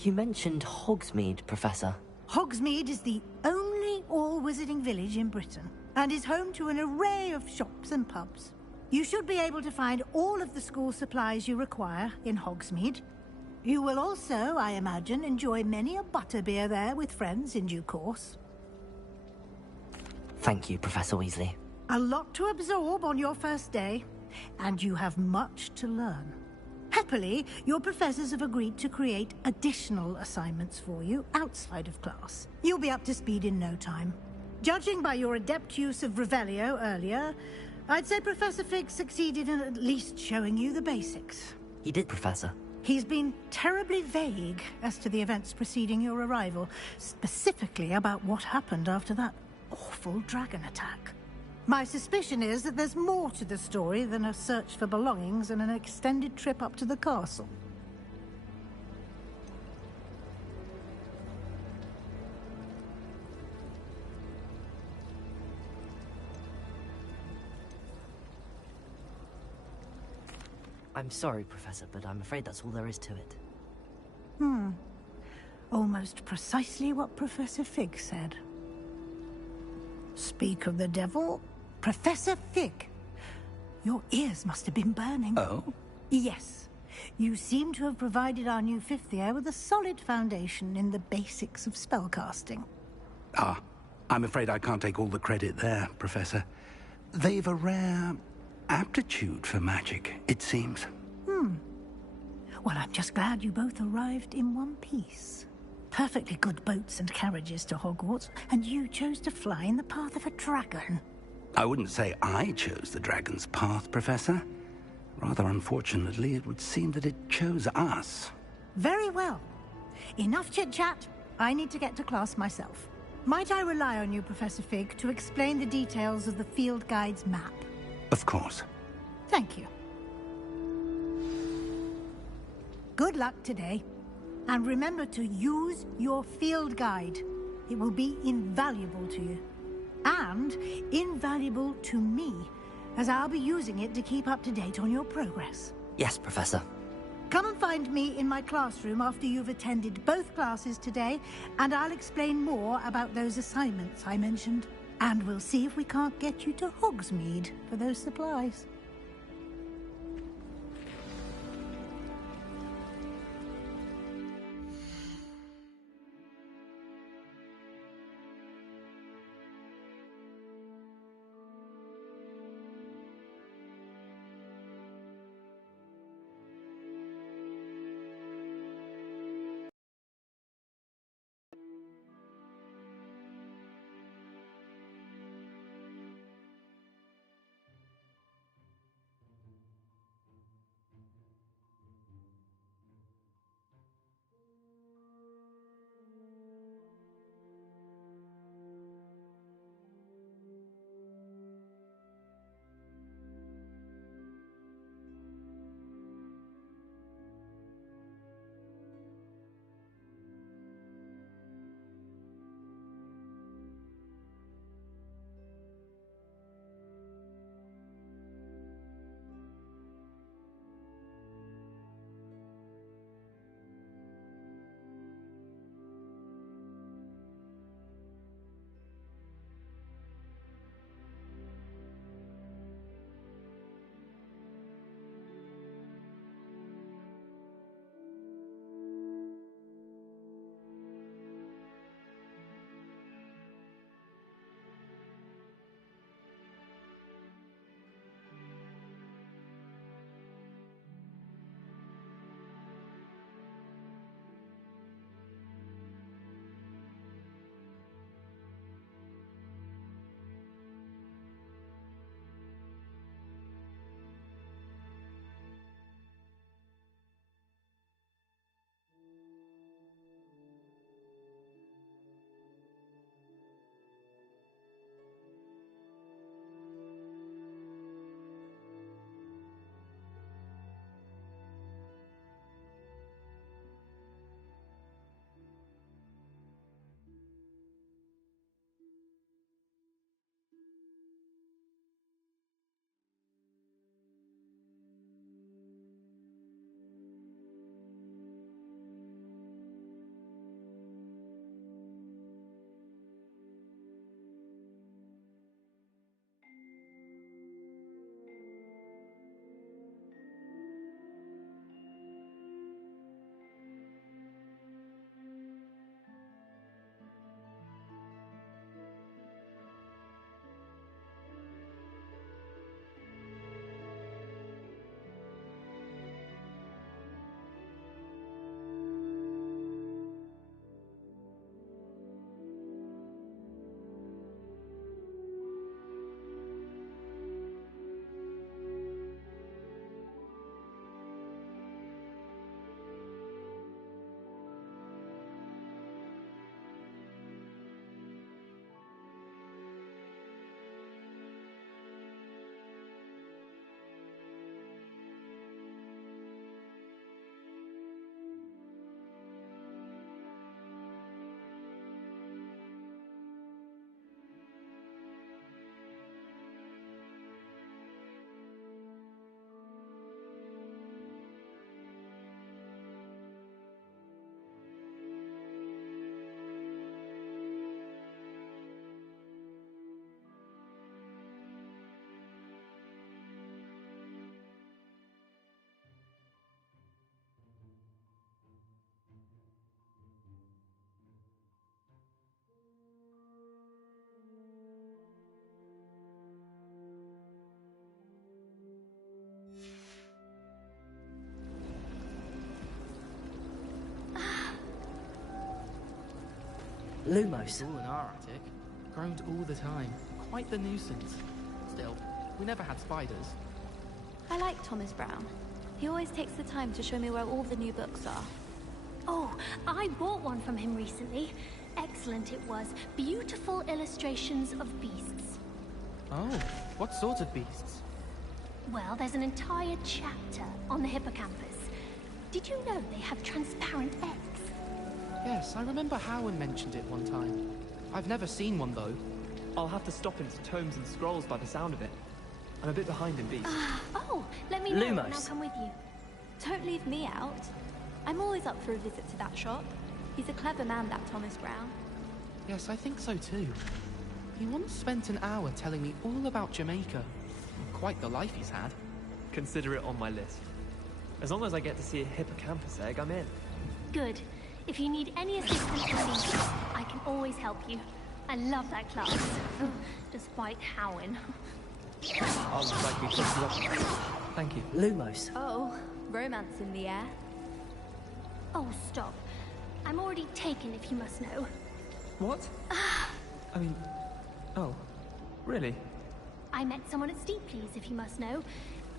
You mentioned Hogsmeade, Professor. Hogsmeade is the only all-wizarding village in Britain, and is home to an array of shops and pubs. You should be able to find all of the school supplies you require in Hogsmeade. You will also, I imagine, enjoy many a butterbeer there with friends in due course. Thank you, Professor Weasley. A lot to absorb on your first day, and you have much to learn. Happily, your professors have agreed to create additional assignments for you outside of class. You'll be up to speed in no time. Judging by your adept use of Revelio earlier, I'd say Professor Fig succeeded in at least showing you the basics. He did, Professor. He's been terribly vague as to the events preceding your arrival, specifically about what happened after that awful dragon attack. My suspicion is that there's more to the story than a search for belongings and an extended trip up to the castle. I'm sorry, Professor, but I'm afraid that's all there is to it. Almost precisely what Professor Fig said. Speak of the devil, Professor Fig. Your ears must have been burning. Oh? Yes. You seem to have provided our new fifth year with a solid foundation in the basics of spellcasting. Ah, I'm afraid I can't take all the credit there, Professor. They've a rare aptitude for magic, it seems. Well, I'm just glad you both arrived in one piece. Perfectly good boats and carriages to Hogwarts, and you chose to fly in the path of a dragon. I wouldn't say I chose the dragon's path, Professor. Rather unfortunately, it would seem that it chose us. Very well. Enough chit-chat. I need to get to class myself. Might I rely on you, Professor Fig, to explain the details of the field guide's map? Of course. Thank you. Good luck today. And remember to use your field guide. It will be invaluable to you. And invaluable to me, as I'll be using it to keep up to date on your progress. Yes, Professor. Come and find me in my classroom after you've attended both classes today, and I'll explain more about those assignments I mentioned. And we'll see if we can't get you to Hogsmeade for those supplies. Lumos. All in our attic. Groaned all the time. Quite the nuisance. Still, we never had spiders. I like Thomas Brown. He always takes the time to show me where all the new books are. Oh, I bought one from him recently. Excellent it was. Beautiful illustrations of beasts. Oh, what sort of beasts? Well, there's an entire chapter on the hippocampus. Did you know they have transparent eggs? Yes, I remember Howard mentioned it one time. I've never seen one, though. I'll have to stop into tomes and scrolls by the sound of it. I'm a bit behind in beasts. Oh, let me know and I'll Lumos. come with you. Don't leave me out. I'm always up for a visit to that shop. He's a clever man, that Thomas Brown. Yes, I think so too. He once spent an hour telling me all about Jamaica. Quite the life he's had. Consider it on my list. As long as I get to see a hippocampus egg, I'm in. Good. If you need any assistance with these, I can always help you. I love that class. Despite Howin. I'll like we talked about. Thank you. Lumos. Oh, romance in the air. Oh, stop. I'm already taken, if you must know. What? I mean... Oh. Really? I met someone at Steepley's, if you must know.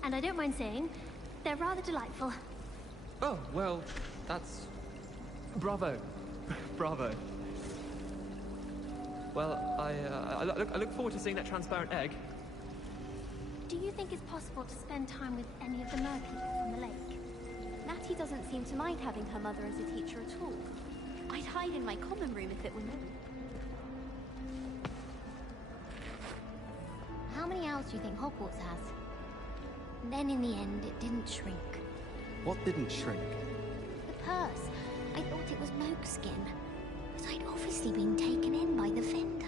And I don't mind saying, they're rather delightful. Oh, well, that's... Bravo. Bravo. Well, I look forward to seeing that transparent egg. Do you think it's possible to spend time with any of the merchandise on the lake? Natty doesn't seem to mind having her mother as a teacher at all. I'd hide in my common room if it were me. How many owls do you think Hogwarts has? Then in the end, it didn't shrink. What didn't shrink? The purse. I thought it was Moakskin. But I'd obviously been taken in by the vendor.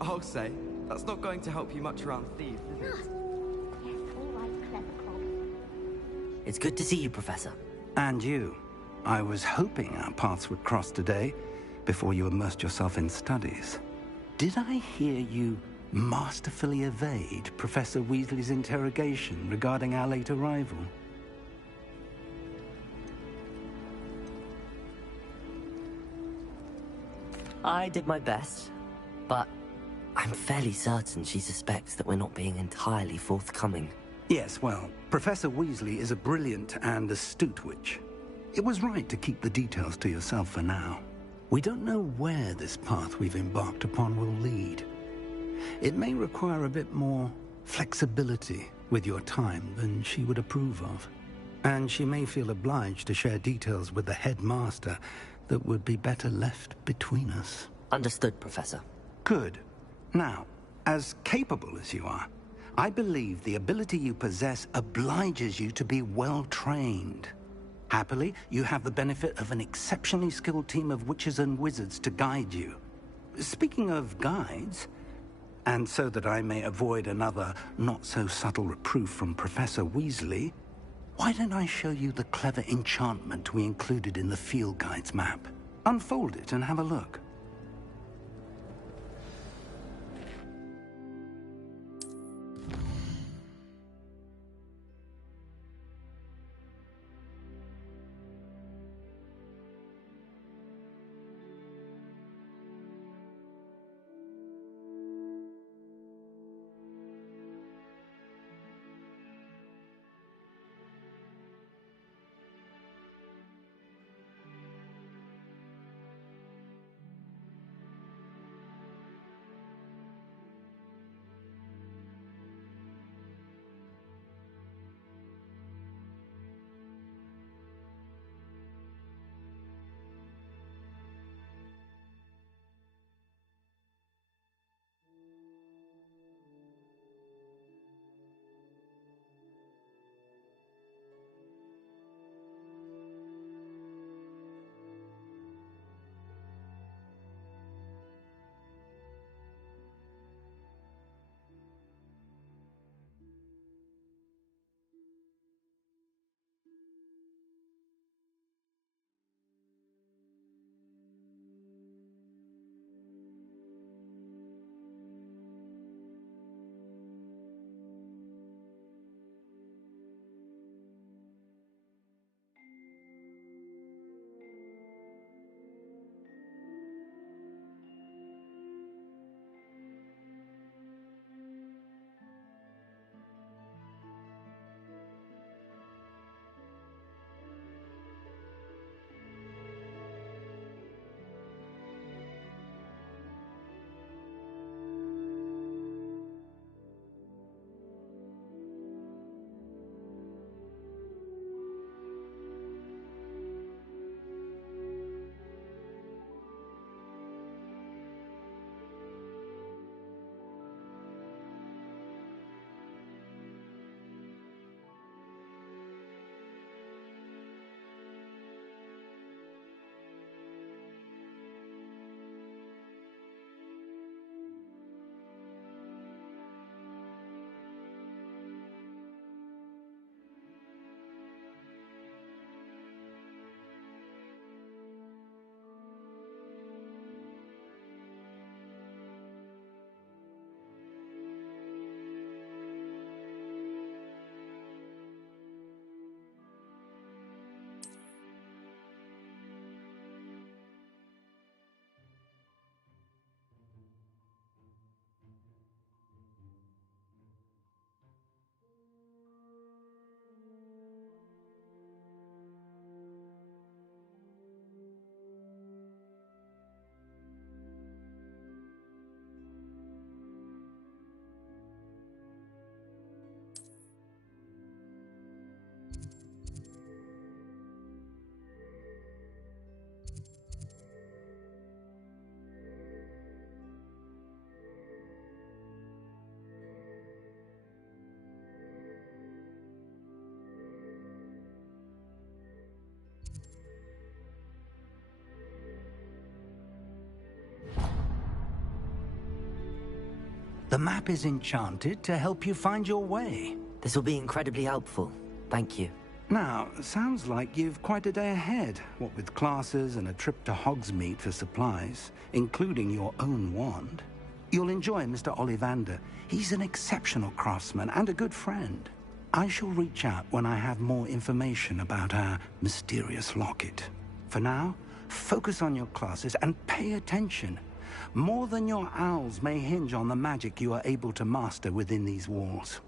I'll say, that's not going to help you much around thieves, is it? Yes, all right, clever Cobb. It's good to see you, Professor. And you. I was hoping our paths would cross today, before you immersed yourself in studies. Did I hear you masterfully evade Professor Weasley's interrogation regarding our late arrival? I did my best, but I'm fairly certain she suspects that we're not being entirely forthcoming. Yes, well, Professor Weasley is a brilliant and astute witch. It was right to keep the details to yourself for now. We don't know where this path we've embarked upon will lead. It may require a bit more flexibility with your time than she would approve of. And she may feel obliged to share details with the headmaster that would be better left between us. Understood, Professor. Good. Now, as capable as you are, I believe the ability you possess obliges you to be well-trained. Happily, you have the benefit of an exceptionally skilled team of witches and wizards to guide you. Speaking of guides, and so that I may avoid another not-so-subtle reproof from Professor Weasley, why don't I show you the clever enchantment we included in the field guide's map? Unfold it and have a look. The map is enchanted to help you find your way. This will be incredibly helpful. Thank you. Now, sounds like you've quite a day ahead, what with classes and a trip to Hogsmeade for supplies, including your own wand. You'll enjoy Mr. Ollivander. He's an exceptional craftsman and a good friend. I shall reach out when I have more information about our mysterious locket. For now, focus on your classes and pay attention. More than your owls may hinge on the magic you are able to master within these walls.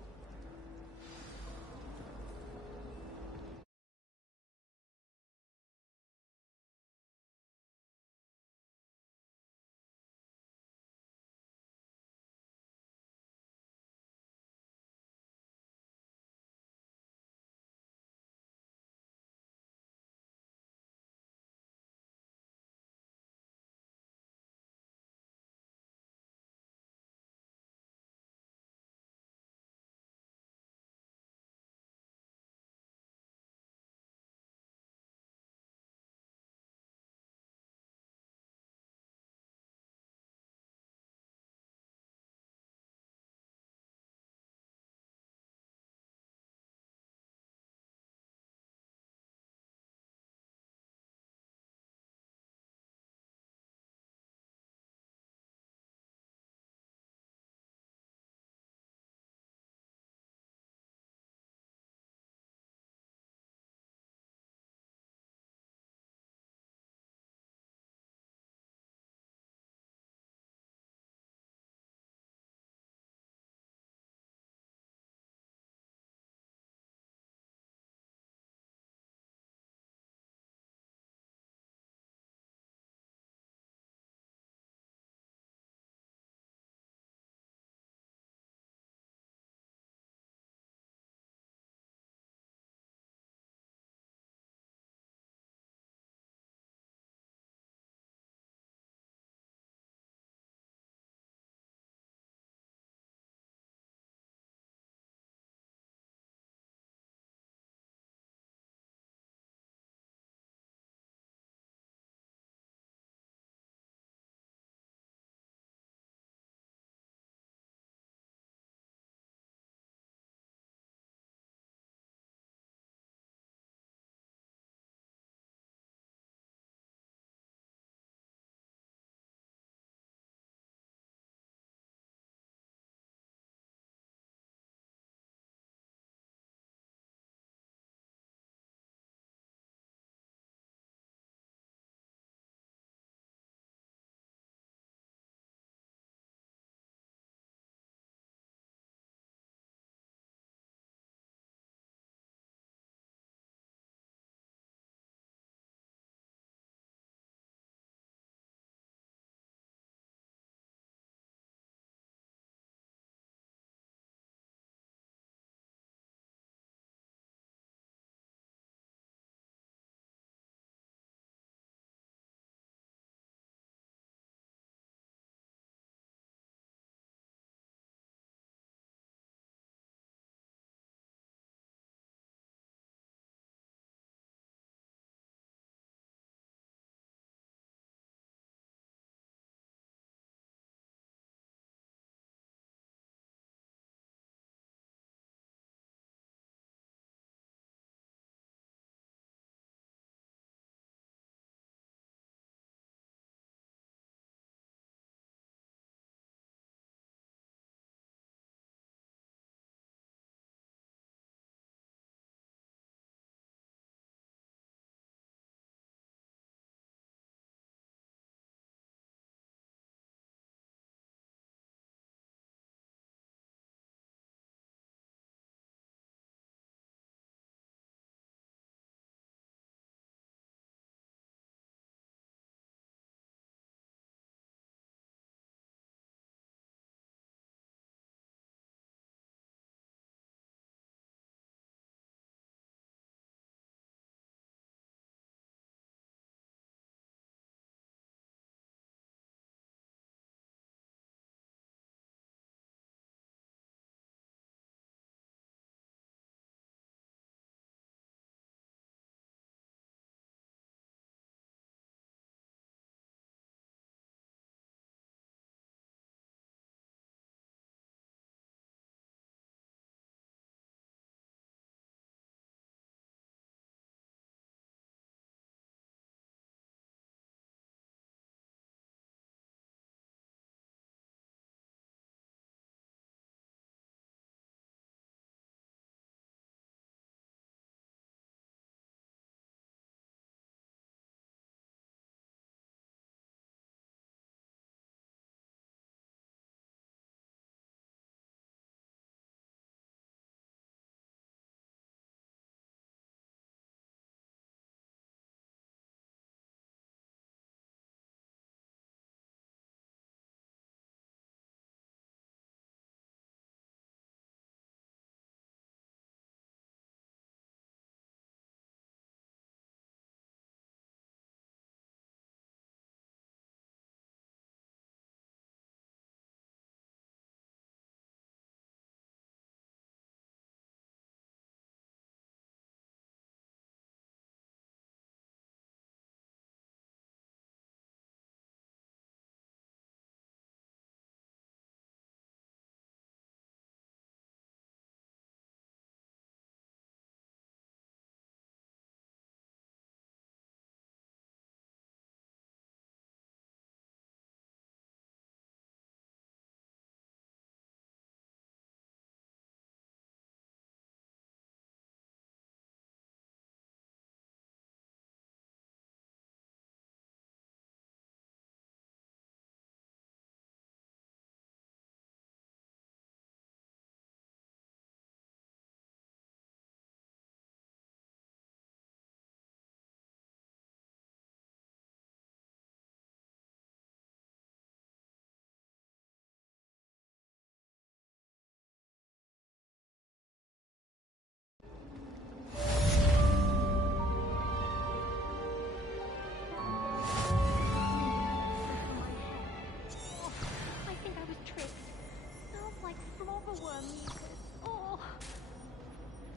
Oh.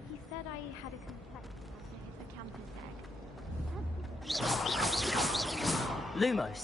He said I had a complexion after his campus egg. Lumos,